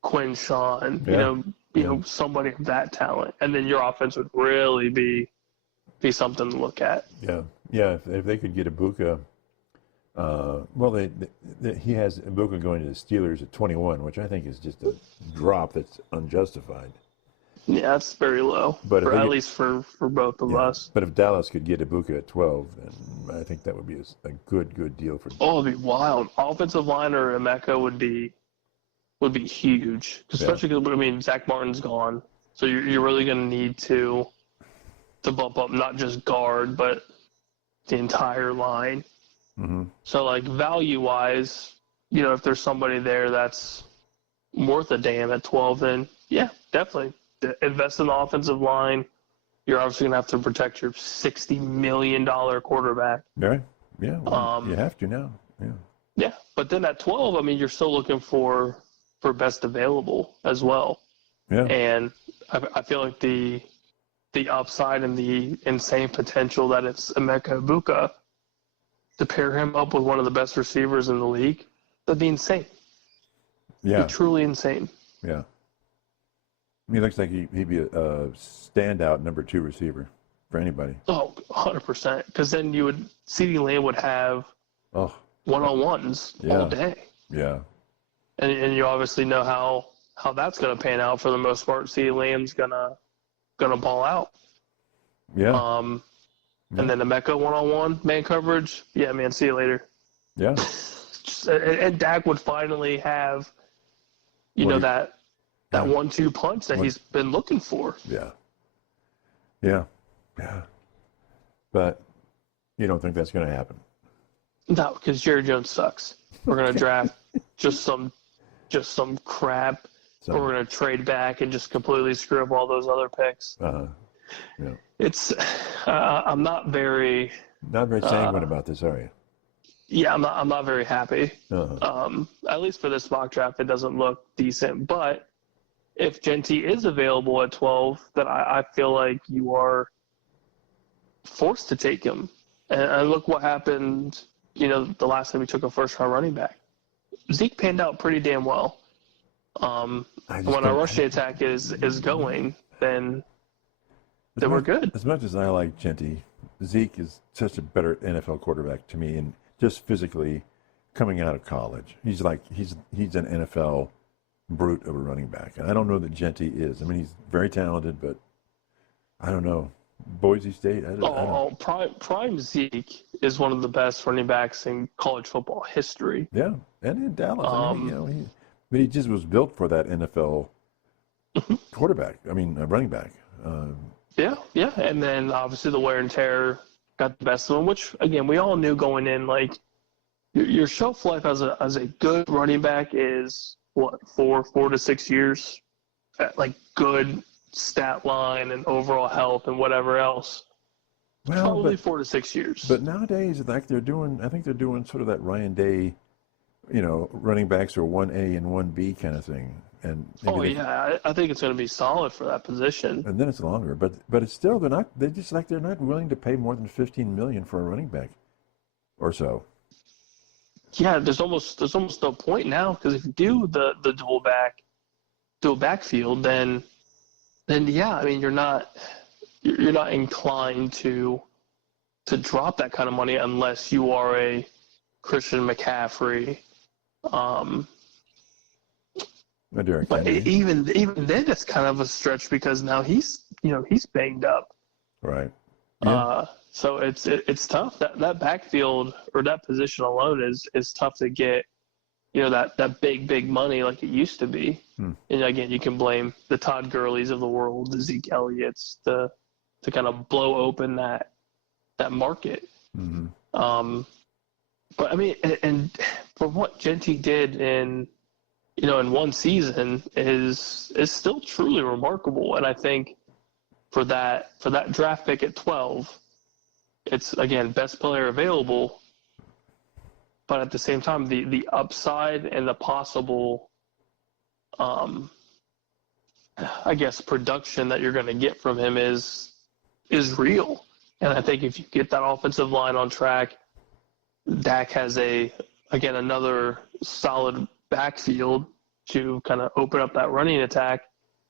Quinshawn, somebody of that talent. And then your offense would really be something to look at. Yeah. If they could get Ibuka, he has Ibuka going to the Steelers at 21, which I think is just a drop that's unjustified. Yeah, that's very low, at least for both of us. But if Dallas could get Ibuka at 12, then I think that would be a good deal for. Oh, it'd be wild. Offensive line or Emeka would be huge, especially because Zach Martin's gone, so you're really going to need to bump up not just guard but the entire line. So like value wise, if there's somebody there that's worth a damn at 12, then yeah, definitely invest in the offensive line. You're obviously gonna have to protect your $60 million quarterback. Right. Yeah. Well, you have to now. Yeah. Yeah, but then at 12, you're still looking for best available as well. Yeah. And I feel like the upside and the insane potential that it's Emeka Ibuka, to pair him up with one of the best receivers in the league, that'd be insane. Yeah. It'd be truly insane. Yeah. He looks like he'd be a standout number 2 receiver for anybody. Oh, 100%. Because then CeeDee Lamb would have one-on-ones all day. Yeah. And you obviously know how that's going to pan out for the most part. CeeDee Lamb's gonna ball out. Yeah. And then Emeka one-on-one man coverage. Yeah, man. See you later. Yeah. And Dak would finally have, that that 1-2 punch that he's been looking for. Yeah. But you don't think that's going to happen? No, because Jerry Jones sucks. We're going to draft just some crap. Or we're going to trade back and just completely screw up all those other picks. Yeah. It's I'm not very sanguine about this, are you? Yeah, I'm not very happy. At least for this mock draft, it doesn't look decent. But if Genty is available at 12, then I feel like you are forced to take him. And look what happened. The last time we took a first-round running back, Zeke panned out pretty damn well. When our rushing attack is going, then we're good. As much as I like Genty, Zeke is such a better NFL quarterback to me, and just physically coming out of college, he's an NFL brute of a running back, and I don't know that Genty is. I mean, he's very talented, but I don't know. Boise State. Prime Zeke is one of the best running backs in college football history. Yeah, and in Dallas, but he just was built for that NFL quarterback. I mean, running back. Yeah, and then obviously the wear and tear got the best of him, which again we all knew going in. Like your shelf life as a good running back is what 4 to 6 years, like good stat line and overall health and whatever else. Well, probably 4 to 6 years. But nowadays, like I think they're doing sort of that Ryan Day, running backs are 1A and 1B kind of thing. And I think it's going to be solid for that position. And then it's longer, but it's still they're not willing to pay more than $15 million for a running back, or so. Yeah, there's almost no point now, because if you do the dual backfield, then yeah, I mean you're not inclined to drop that kind of money unless you are a Christian McCaffrey. But even then, it's kind of a stretch because now he's banged up. Right. Yeah. So it's tough. That backfield or that position alone is tough to get. That big money like it used to be. And again, you can blame the Todd Gurleys of the world, the Zeke Elliott's, to kind of blow open that market. Mm-hmm. But I mean, and for what Genty did in one season is still truly remarkable. And I think for that draft pick at 12, it's again best player available. But at the same time, the upside and the possible, I guess, production that you're going to get from him is real. And I think if you get that offensive line on track, Dak has another solid backfield to kind of open up that running attack,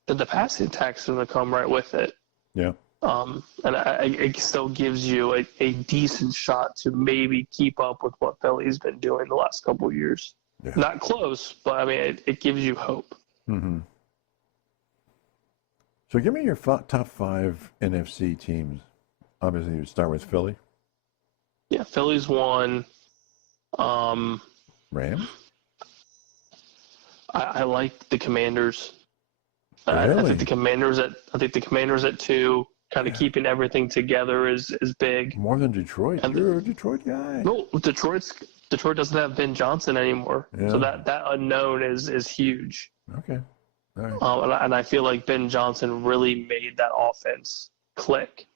then the passing attack's going to come right with it. Yeah. And it still gives you a decent shot to maybe keep up with what Philly's been doing the last couple of years. Yeah. Not close, but I mean, it gives you hope. Mm-hmm. So give me your top 5 NFC teams. Obviously, you start with Philly. Yeah, Philly's 1. Rams? I like the Commanders. Really? I think the Commanders at 2. Kind of keeping everything together is big. More than Detroit. And you're a Detroit guy. No, Detroit doesn't have Ben Johnson anymore. Yeah. So that unknown is huge. Okay. All right. And I feel like Ben Johnson really made that offense click.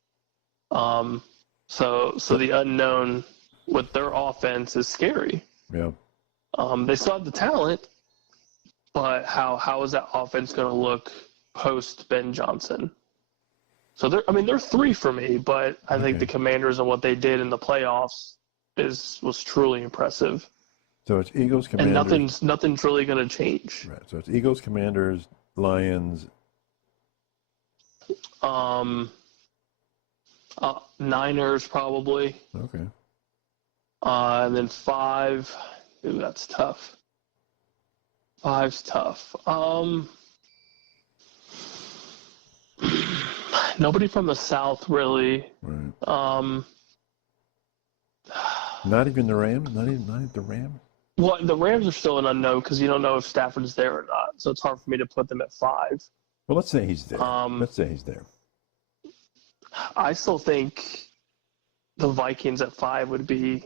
So the unknown with their offense is scary. Yeah. They still have the talent, but how is that offense going to look post Ben Johnson? So they're 3 for me, but I think the Commanders and what they did in the playoffs was truly impressive. So it's Eagles, Commanders, and nothing's really going to change. Right. So it's Eagles, Commanders, Lions. Niners probably. Okay. And then 5. Ooh, that's tough. 5's tough. Nobody from the South, really. Right. Not even the Rams? Not even the Rams? Well, the Rams are still an unknown because you don't know if Stafford is there or not. so it's hard for me to put them at 5. Well, let's say he's there. Let's say he's there. I still think the Vikings at 5 would be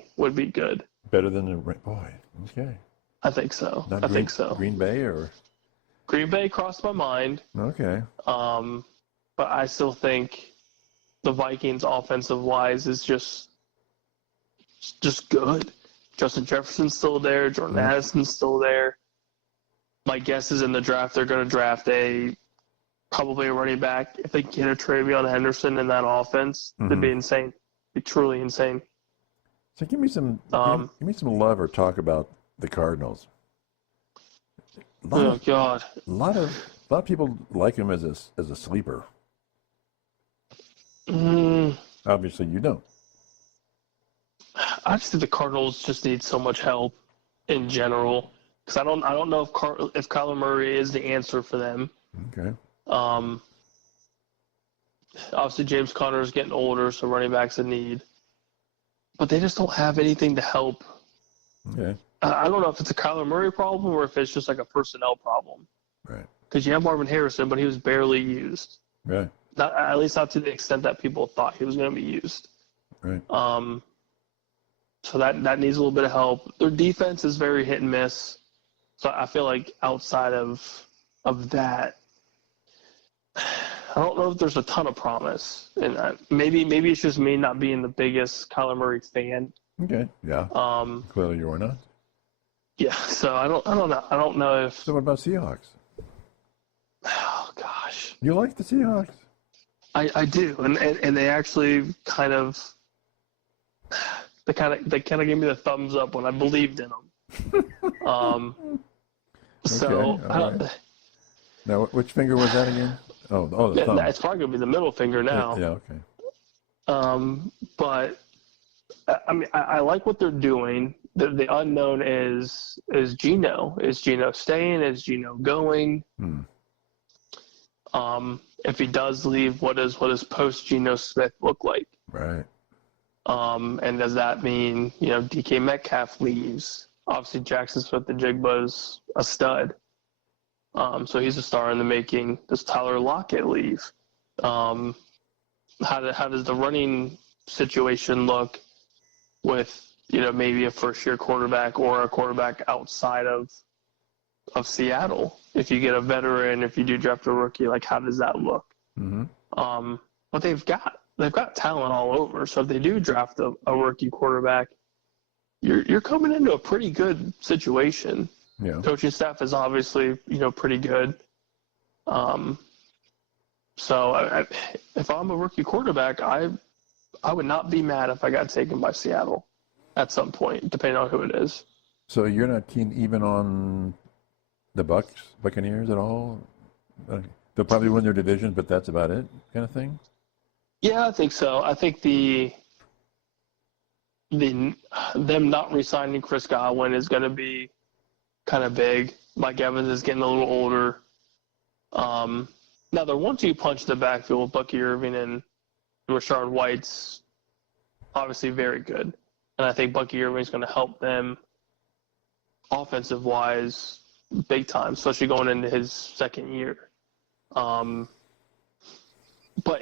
good. Better than the boy. Okay. I think so. Not I think so. Green Bay or Green Bay crossed my mind. Okay. But I still think the Vikings offensive wise is just good. Justin Jefferson's still there. Jordan Addison's still there. My guess is in the draft they're going to draft probably a running back. If they get a Travion Henderson in that offense, it'd be insane. It'd be truly insane. So give me some love or talk about the Cardinals. God. A lot of people like him as a sleeper. Obviously, you don't. I just think the Cardinals just need so much help in general because I don't know if Kyler Murray is the answer for them. Okay. Obviously, James Conner is getting older, so running back's a need. But they just don't have anything to help. Okay. I don't know if it's a Kyler Murray problem or if it's just like a personnel problem. Right. Because you have Marvin Harrison, but he was barely used. Right. At least not to the extent that people thought he was going to be used. Right. So that needs a little bit of help. Their defense is very hit and miss. So I feel like outside of that, I don't know if there's a ton of promise in that. Maybe it's just me not being the biggest Kyler Murray fan. Okay. Yeah. Clearly you are not. Yeah. So I don't know. I don't know if. So what about Seahawks? Oh gosh. You like the Seahawks? I do, and they actually kind of gave me the thumbs up when I believed in them. So right. Now, which finger was that again? Oh, the thumb. It's probably gonna be the middle finger now. Yeah. Okay. But I mean, I like what they're doing. The unknown is Geno. Is Geno staying? Is Geno going? If he does leave, what does post Geno Smith look like? Right. And does that mean DK Metcalf leaves? Obviously, Jackson Smith-Njigba is a stud. So he's a star in the making. Does Tyler Lockett leave? How does the running situation look with maybe a first-year quarterback or a quarterback outside of Seattle? If you get a veteran, if you do draft a rookie, like how does that look? But they've got talent all over. So if they do draft a rookie quarterback, you're coming into a pretty good situation. Yeah. Coaching staff is obviously pretty good. So if I'm a rookie quarterback, I would not be mad if I got taken by Seattle at some point, depending on who it is. So you're not keen even on the Buccaneers at all? They'll probably win their division, but that's about it, kind of thing. Yeah, I think so. I think them not re-signing Chris Godwin is going to be kind of big. Mike Evans is getting a little older. Now, the 1-2 punch in the backfield with Bucky Irving and Rashard White's obviously very good. And I think Bucky Irving is going to help them offensive-wise big time, especially going into his second year. But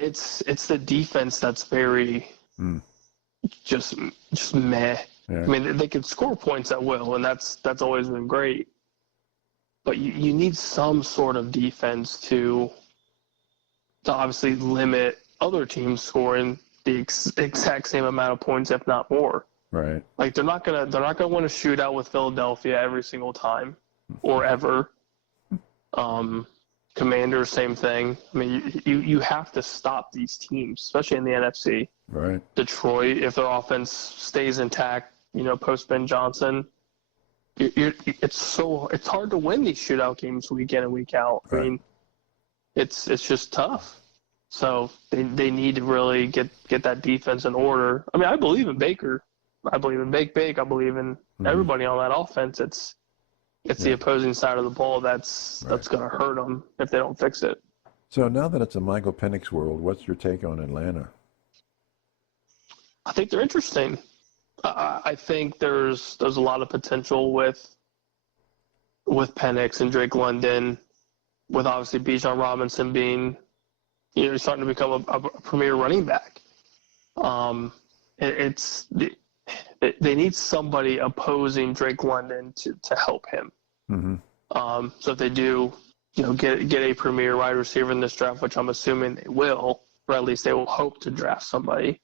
it's the defense that's very just meh. Yeah. I mean, they can score points at will, and that's always been great. But you need some sort of defense to obviously limit other teams scoring the exact same amount of points, if not more. Right. Like they're not gonna win a shootout with Philadelphia every single time or ever. Commanders, same thing. I mean, you have to stop these teams, especially in the NFC. Right. Detroit, if their offense stays intact, post Ben Johnson, it's hard to win these shootout games week in and week out. Right. I mean, it's just tough. So they need to really get that defense in order. I mean, I believe in Baker. I believe in Bake. I believe in everybody on that offense. It's the opposing side of the ball that's going to hurt them if they don't fix it. So now that it's a Michael Penix world, what's your take on Atlanta? I think they're interesting. I think there's a lot of potential with with Penix and Drake London, with obviously Bijan Robinson being, starting to become a premier running back. They need somebody opposing Drake London to help him. Mm-hmm. So if they do, get a premier wide receiver in this draft, which I'm assuming they will, or at least they will hope to draft somebody,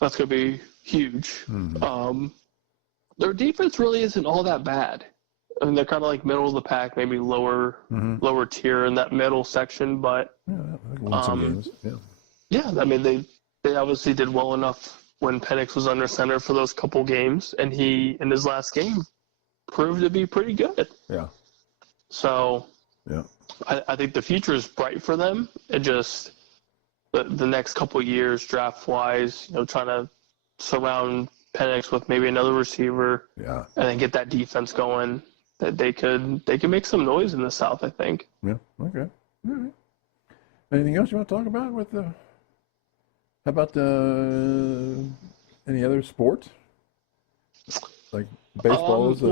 that's going to be huge. Mm-hmm. Their defense really isn't all that bad. I mean, they're kind of like middle of the pack, maybe lower tier in that middle section, but won some games. Yeah, I mean, they obviously did well enough when Penix was under center for those couple games, and he, in his last game, proved to be pretty good. Yeah. So yeah, I think the future is bright for them. It just the next couple of years, draft-wise, trying to surround Penix with maybe another receiver, and then get that defense going, that they could make some noise in the South, I think. Yeah. Okay. All right. Anything else you want to talk about with the? How about any other sports? Like baseball is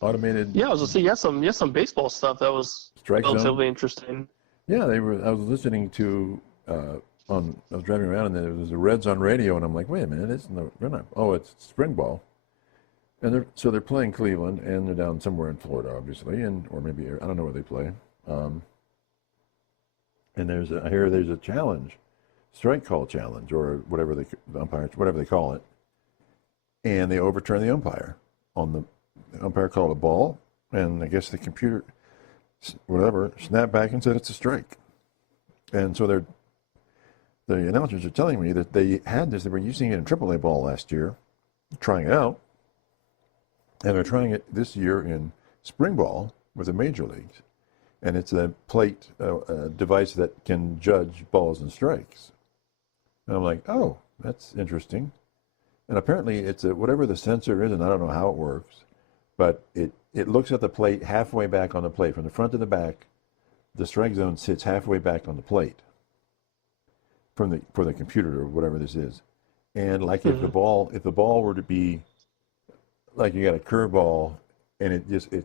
automated. Yeah, I was gonna say some baseball stuff that was relatively interesting. Yeah, I was listening to I was driving around and there was the Reds on radio and I'm like, wait a minute, it's spring ball, and they're playing Cleveland and they're down somewhere in Florida, obviously, or maybe I don't know where they play. And I hear there's a challenge, strike call challenge, or whatever the umpires, whatever they call it, and they overturn the umpire the umpire called a ball, and I guess the computer, whatever, snapped back and said it's a strike. And so the announcers are telling me that they were using it in AAA ball last year, trying it out, and they're trying it this year in spring ball with the major leagues. And it's a plate device that can judge balls and strikes. And I'm like, oh, that's interesting. And apparently it's whatever the sensor is, and I don't know how it works, but it looks at the plate halfway back on the plate. From the front to the back, the strike zone sits halfway back on the plate for the computer or whatever this is. And like if the ball were to be like you got a curveball and it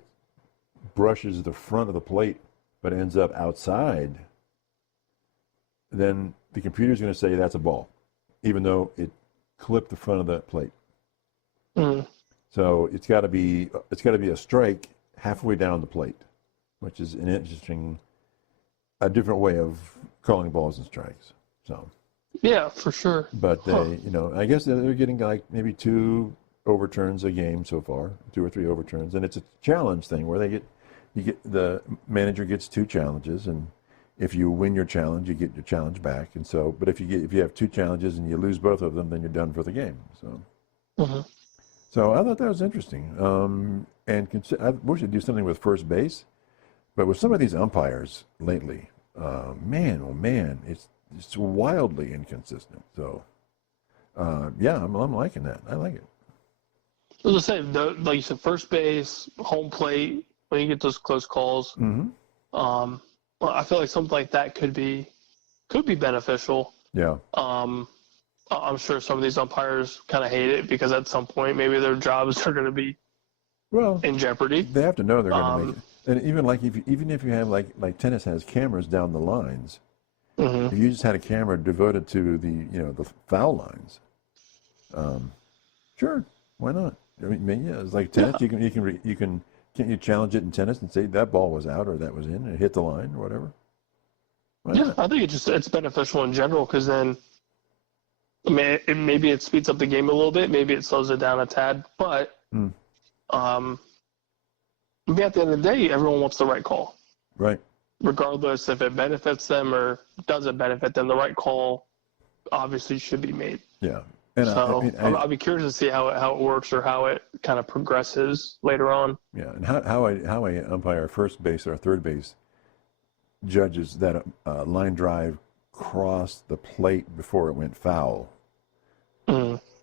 brushes the front of the plate but ends up outside, then the computer's going to say that's a ball, even though it clipped the front of the plate. So it's got to be a strike halfway down the plate, which is a different way of calling balls and strikes. So yeah, for sure. But they, I guess they're getting like maybe 2 overturns a game so far, 2 or 3 overturns, and it's a challenge thing where the manager gets 2 challenges, and if you win your challenge, you get your challenge back. And so, but if you have 2 challenges and you lose both of them, then you're done for the game. So, so I thought that was interesting. And I wish they'd do something with first base, but with some of these umpires lately, man, oh man, it's wildly inconsistent. So, yeah, I'm liking that. I like it. I was gonna say, like you said, first base, home plate, when you get those close calls. I feel like something like that could be beneficial. Yeah. I'm sure some of these umpires kind of hate it because at some point maybe their jobs are going to be in jeopardy. They have to know they're going to make it. And even if you have like tennis has cameras down the lines, if you just had a camera devoted to the foul lines, sure, why not? I mean, yeah, it's like tennis. Yeah. Can't you challenge it in tennis and say that ball was out or that was in and hit the line or whatever? Yeah, I think it's beneficial in general because then, I mean, maybe it speeds up the game a little bit, maybe it slows it down a tad, but maybe at the end of the day, everyone wants the right call. Right. Regardless if it benefits them or doesn't benefit them, the right call obviously should be made. Yeah. And so I'll be curious to see how it works or how it kind of progresses later on. Yeah, and how a umpire first base or third base judges that line drive crossed the plate before it went foul.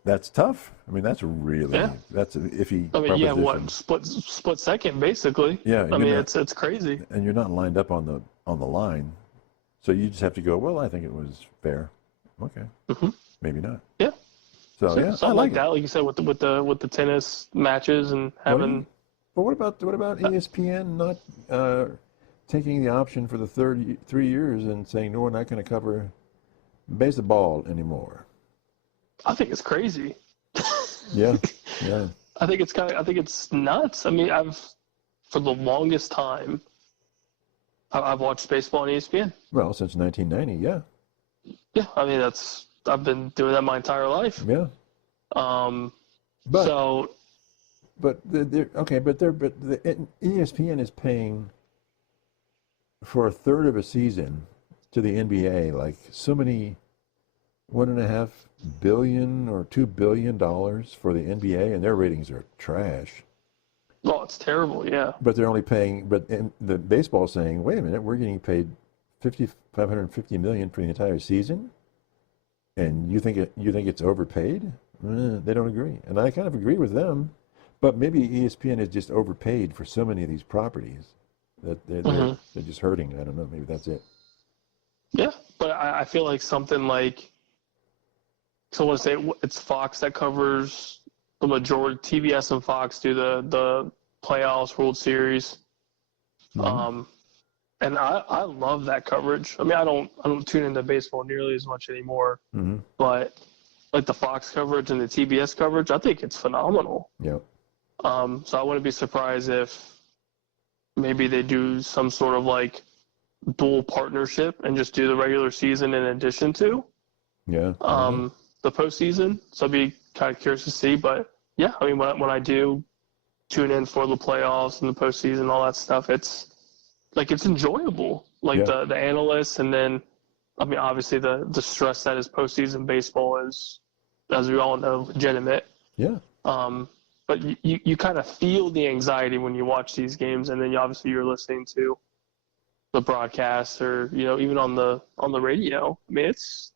That's tough. I mean, that's that's an iffy proposition. I mean, you have what, split second basically. Yeah, I mean, it's crazy. And you're not lined up on the line, so you just have to go, well, I think it was fair. Okay, maybe not. Yeah. So something like that, like you said, with the tennis matches and having But what about ESPN not taking the option for the 3 years and saying, no, we're not going to cover baseball anymore? I think it's crazy. Yeah. I think it's nuts. I mean, for the longest time, I've watched baseball on ESPN. Well, since 1990, yeah. Yeah, I mean I've been doing that my entire life. Yeah. But the ESPN is paying for a third of a season to the NBA, like so many, $1.5 billion or $2 billion for the NBA, and their ratings are trash. Oh, it's terrible, yeah. But they're only paying. But the baseball saying, wait a minute, we're getting paid $550 million for the entire season, and you think it's overpaid? They don't agree, and I kind of agree with them. But maybe ESPN is just overpaid for so many of these properties that they're just hurting. I don't know. Maybe that's it. Yeah, but I feel like something like, so I want to say it's Fox that covers the majority. TBS and Fox do the playoffs, World Series, and I love that coverage. I mean, I don't tune into baseball nearly as much anymore, but like the Fox coverage and the TBS coverage, I think it's phenomenal. Yeah. So I wouldn't be surprised if maybe they do some sort of like dual partnership and just do the regular season in addition to the postseason. So I'd be kind of curious to see. But yeah, I mean, when I do tune in for the playoffs and the postseason, all that stuff, it's enjoyable. Like the analysts, and then I mean, obviously the stress that is postseason baseball is, as we all know, legitimate. Yeah. But you kind of feel the anxiety when you watch these games, and then you're listening to the broadcast, or even on the radio. I mean, it's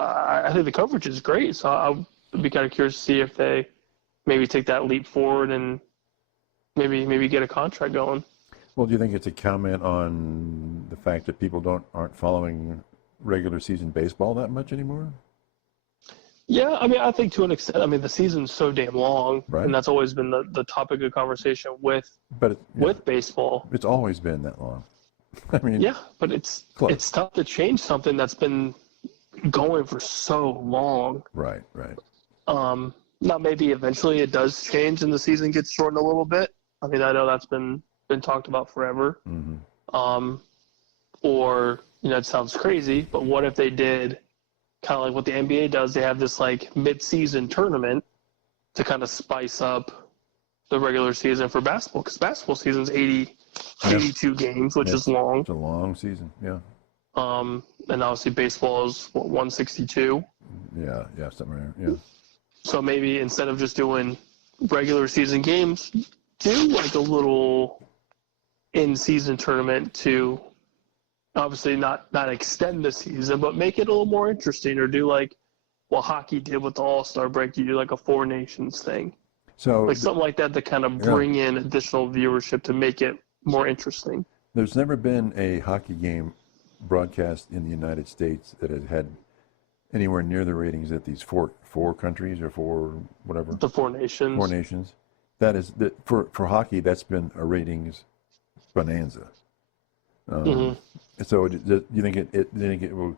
I think the coverage is great, so I'd be kind of curious to see if they maybe take that leap forward and maybe get a contract going. Well, do you think it's a comment on the fact that people aren't following regular season baseball that much anymore? Yeah, I mean, I think to an extent. I mean, the season's so damn long, right, and that's always been the topic of conversation with baseball. It's always been that long. I mean, yeah, but it's tough to change something that's been going for so long. Right. Now maybe eventually it does change and the season gets shortened a little bit. I mean, I know that's been talked about forever. Or it sounds crazy, but what if they did kind of like what the NBA does? They have this like mid-season tournament to kind of spice up the regular season for basketball, because basketball season's 82 games, which is long. It's a long season, yeah. And obviously baseball is 162. Yeah, something like that. Yeah. So maybe instead of just doing regular season games, do like a little in-season tournament to obviously not extend the season, but make it a little more interesting, or do like what hockey did with the All-Star break. You do like a Four Nations thing. So like something like that to kind of bring in additional viewership to make it more interesting. There's never been a hockey game broadcast in the United States that has had anywhere near the ratings that these four countries, or four whatever. The Four Nations. Four Nations. That is for hockey. That's been a ratings bonanza. So do you think it will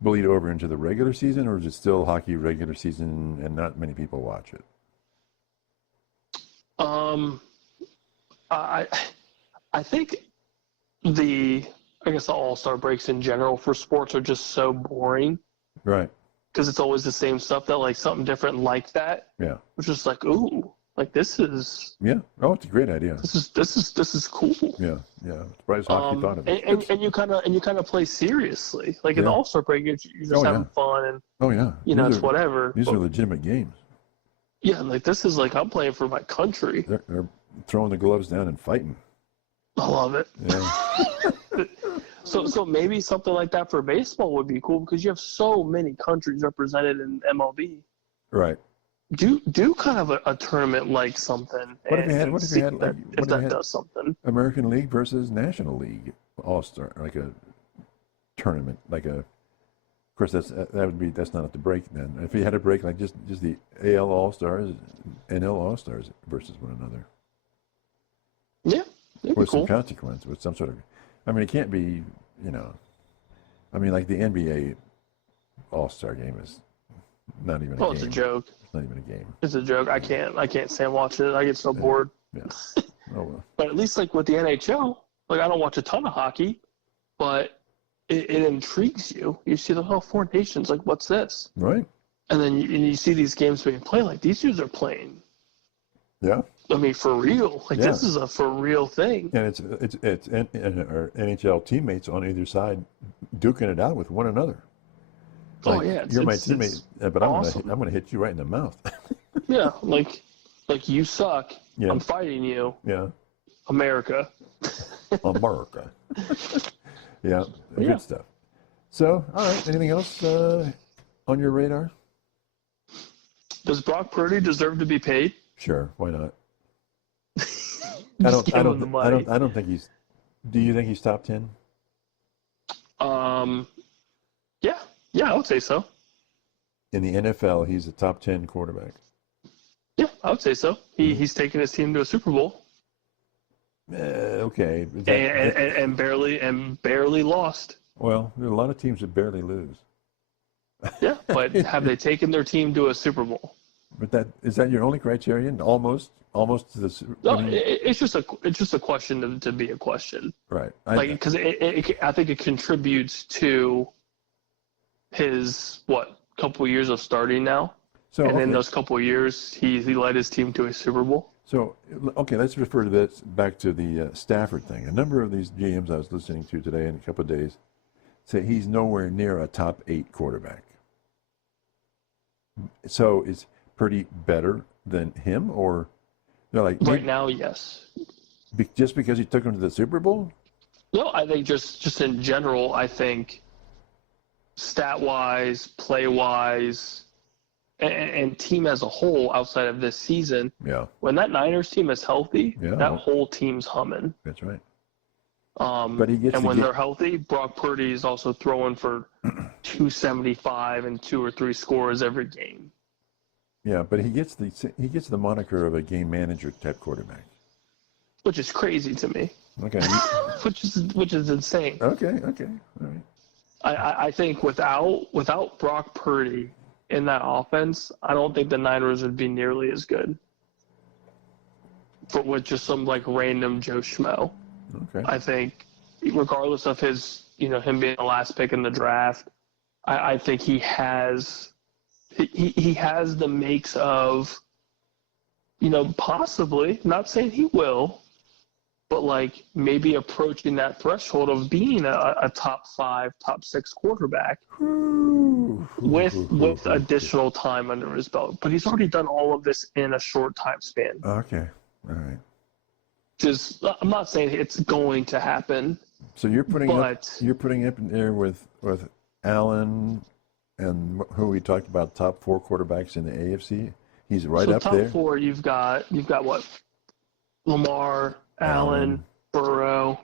bleed over into the regular season, or is it still hockey regular season and not many people watch it? I think the All-Star breaks in general for sports are just so boring. Right. Because it's always the same stuff, that like something different like that. Yeah. Which is like, ooh, like this is. Yeah. Oh, it's a great idea. This is cool. Yeah. Surprised hockey thought of it. And you kind of play seriously. Like in the All-Star break, you're just having fun, and it's whatever. These are legitimate games. Yeah, like this is like I'm playing for my country. They're throwing the gloves down and fighting. I love it. Yeah. So maybe something like that for baseball would be cool, because you have so many countries represented in MLB. Right. Do kind of a tournament like something. What if you had does something? American League versus National League All-Star, like a tournament, like a Of course, that's not at the break then. If he had a break like just the AL All Stars, NL All Stars versus one another, Yeah, that'd be with some cool. consequence, with some sort of. I mean, it can't be, I mean, like the NBA All Star game is not even a game. It's a joke. It's not even a game. It's a joke. I can't stand watching it. I get so bored. Yeah. Oh well. But at least like with the NHL, like I don't watch a ton of hockey, but it intrigues you. You see the whole four nations, like what's this? Right. And then you see these games being played, like these dudes are playing. Yeah. I mean, for real. Like this is a for real thing. And it's our NHL teammates on either side duking it out with one another. Like, you're my teammate, but awesome. I'm gonna hit you right in the mouth. Yeah, like you suck. Yeah. I'm fighting you. Yeah. America. America. Yeah, good stuff. So, all right, anything else on your radar? Does Brock Purdy deserve to be paid? Sure, why not? I don't think he's. Do you think he's top 10? Yeah, I would say so. In the NFL, he's a top 10 quarterback. Yeah, I would say so. He's taken his team to a Super Bowl. Okay. And barely lost. Well, there are a lot of teams that barely lose. Yeah, but have they taken their team to a Super Bowl? But is that your only criterion? Almost to the. No, it's just a question to be a question. Right. Because I think it contributes to his couple years of starting now. So in those couple of years, he led his team to a Super Bowl. So okay, let's refer to this back to the Stafford thing. A number of these GMs I was listening to today in a couple of days say he's nowhere near a top 8 quarterback. So is Purdy better than him, or they're like right now? Yes. Just because he took him to the Super Bowl? No, I think just in general, I think stat-wise, play-wise, and team as a whole outside of this season, when that Niners team is healthy, that whole team's humming. That's right. But when they're healthy, Brock Purdy is also throwing for 275 and 2 or 3 scores every game. Yeah, but he gets the moniker of a game manager type quarterback, which is crazy to me. Okay. which is insane. Okay. All right. I think without Brock Purdy in that offense, I don't think the Niners would be nearly as good. But with just some random Joe Schmo. Okay. I think regardless of his, him being the last pick in the draft, I think he has the makes of, possibly, not saying he will, but maybe approaching that threshold of being a top 5, top 6 quarterback with additional time under his belt. But he's already done all of this in a short time span. Okay. All right. I'm not saying it's going to happen. So you're putting up in there with Allen and who we talked about, top 4 quarterbacks in the AFC. He's right up there. Top 4, you've got what? Lamar, Allen, Burrow.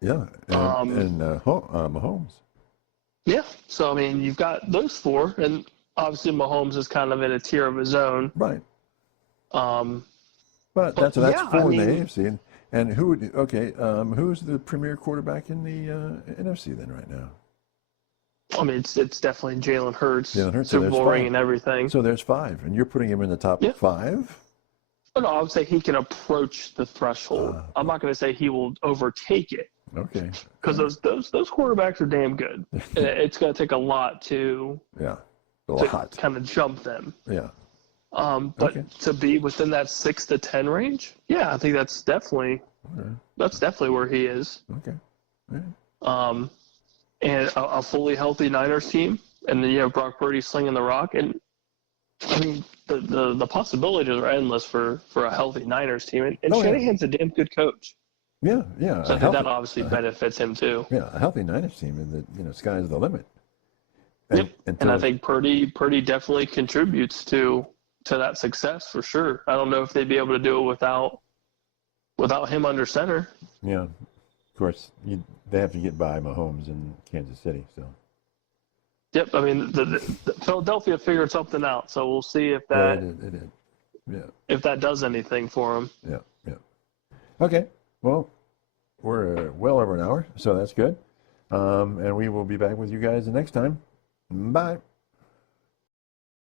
Yeah, and Mahomes. Yeah, so I mean, you've got those 4, and obviously Mahomes is kind of in a tier of his own. Right. But that's 4 in the AFC, and who's the premier quarterback in the NFC then right now? I mean, it's definitely Jalen Hurts. Super Bowl ring and everything. So there's 5, and you're putting him in the top 5? No, I would say he can approach the threshold. I'm not going to say he will overtake it. Okay. Because those quarterbacks are damn good. It's going to take a lot to kind of jump them. Yeah. But to be within that 6 to 10 range, I think that's definitely where he is. Okay. Yeah. And a fully healthy Niners team, and then you have Brock Purdy slinging the rock, and I mean the possibilities are endless for a healthy Niners team, and Shanahan's a damn good coach. Yeah. So I think that obviously benefits him too. Yeah, a healthy Niners team is the sky's the limit. And I think Purdy definitely contributes to that success for sure. I don't know if they'd be able to do it without him under center. Yeah, of course they have to get by Mahomes in Kansas City. So Yep. I mean, the Philadelphia figured something out, so we'll see if Yeah, that they did. Yeah. if that does anything for him. Yeah. Okay. Well, we're well over an hour, so that's good. And we will be back with you guys the next time. Bye.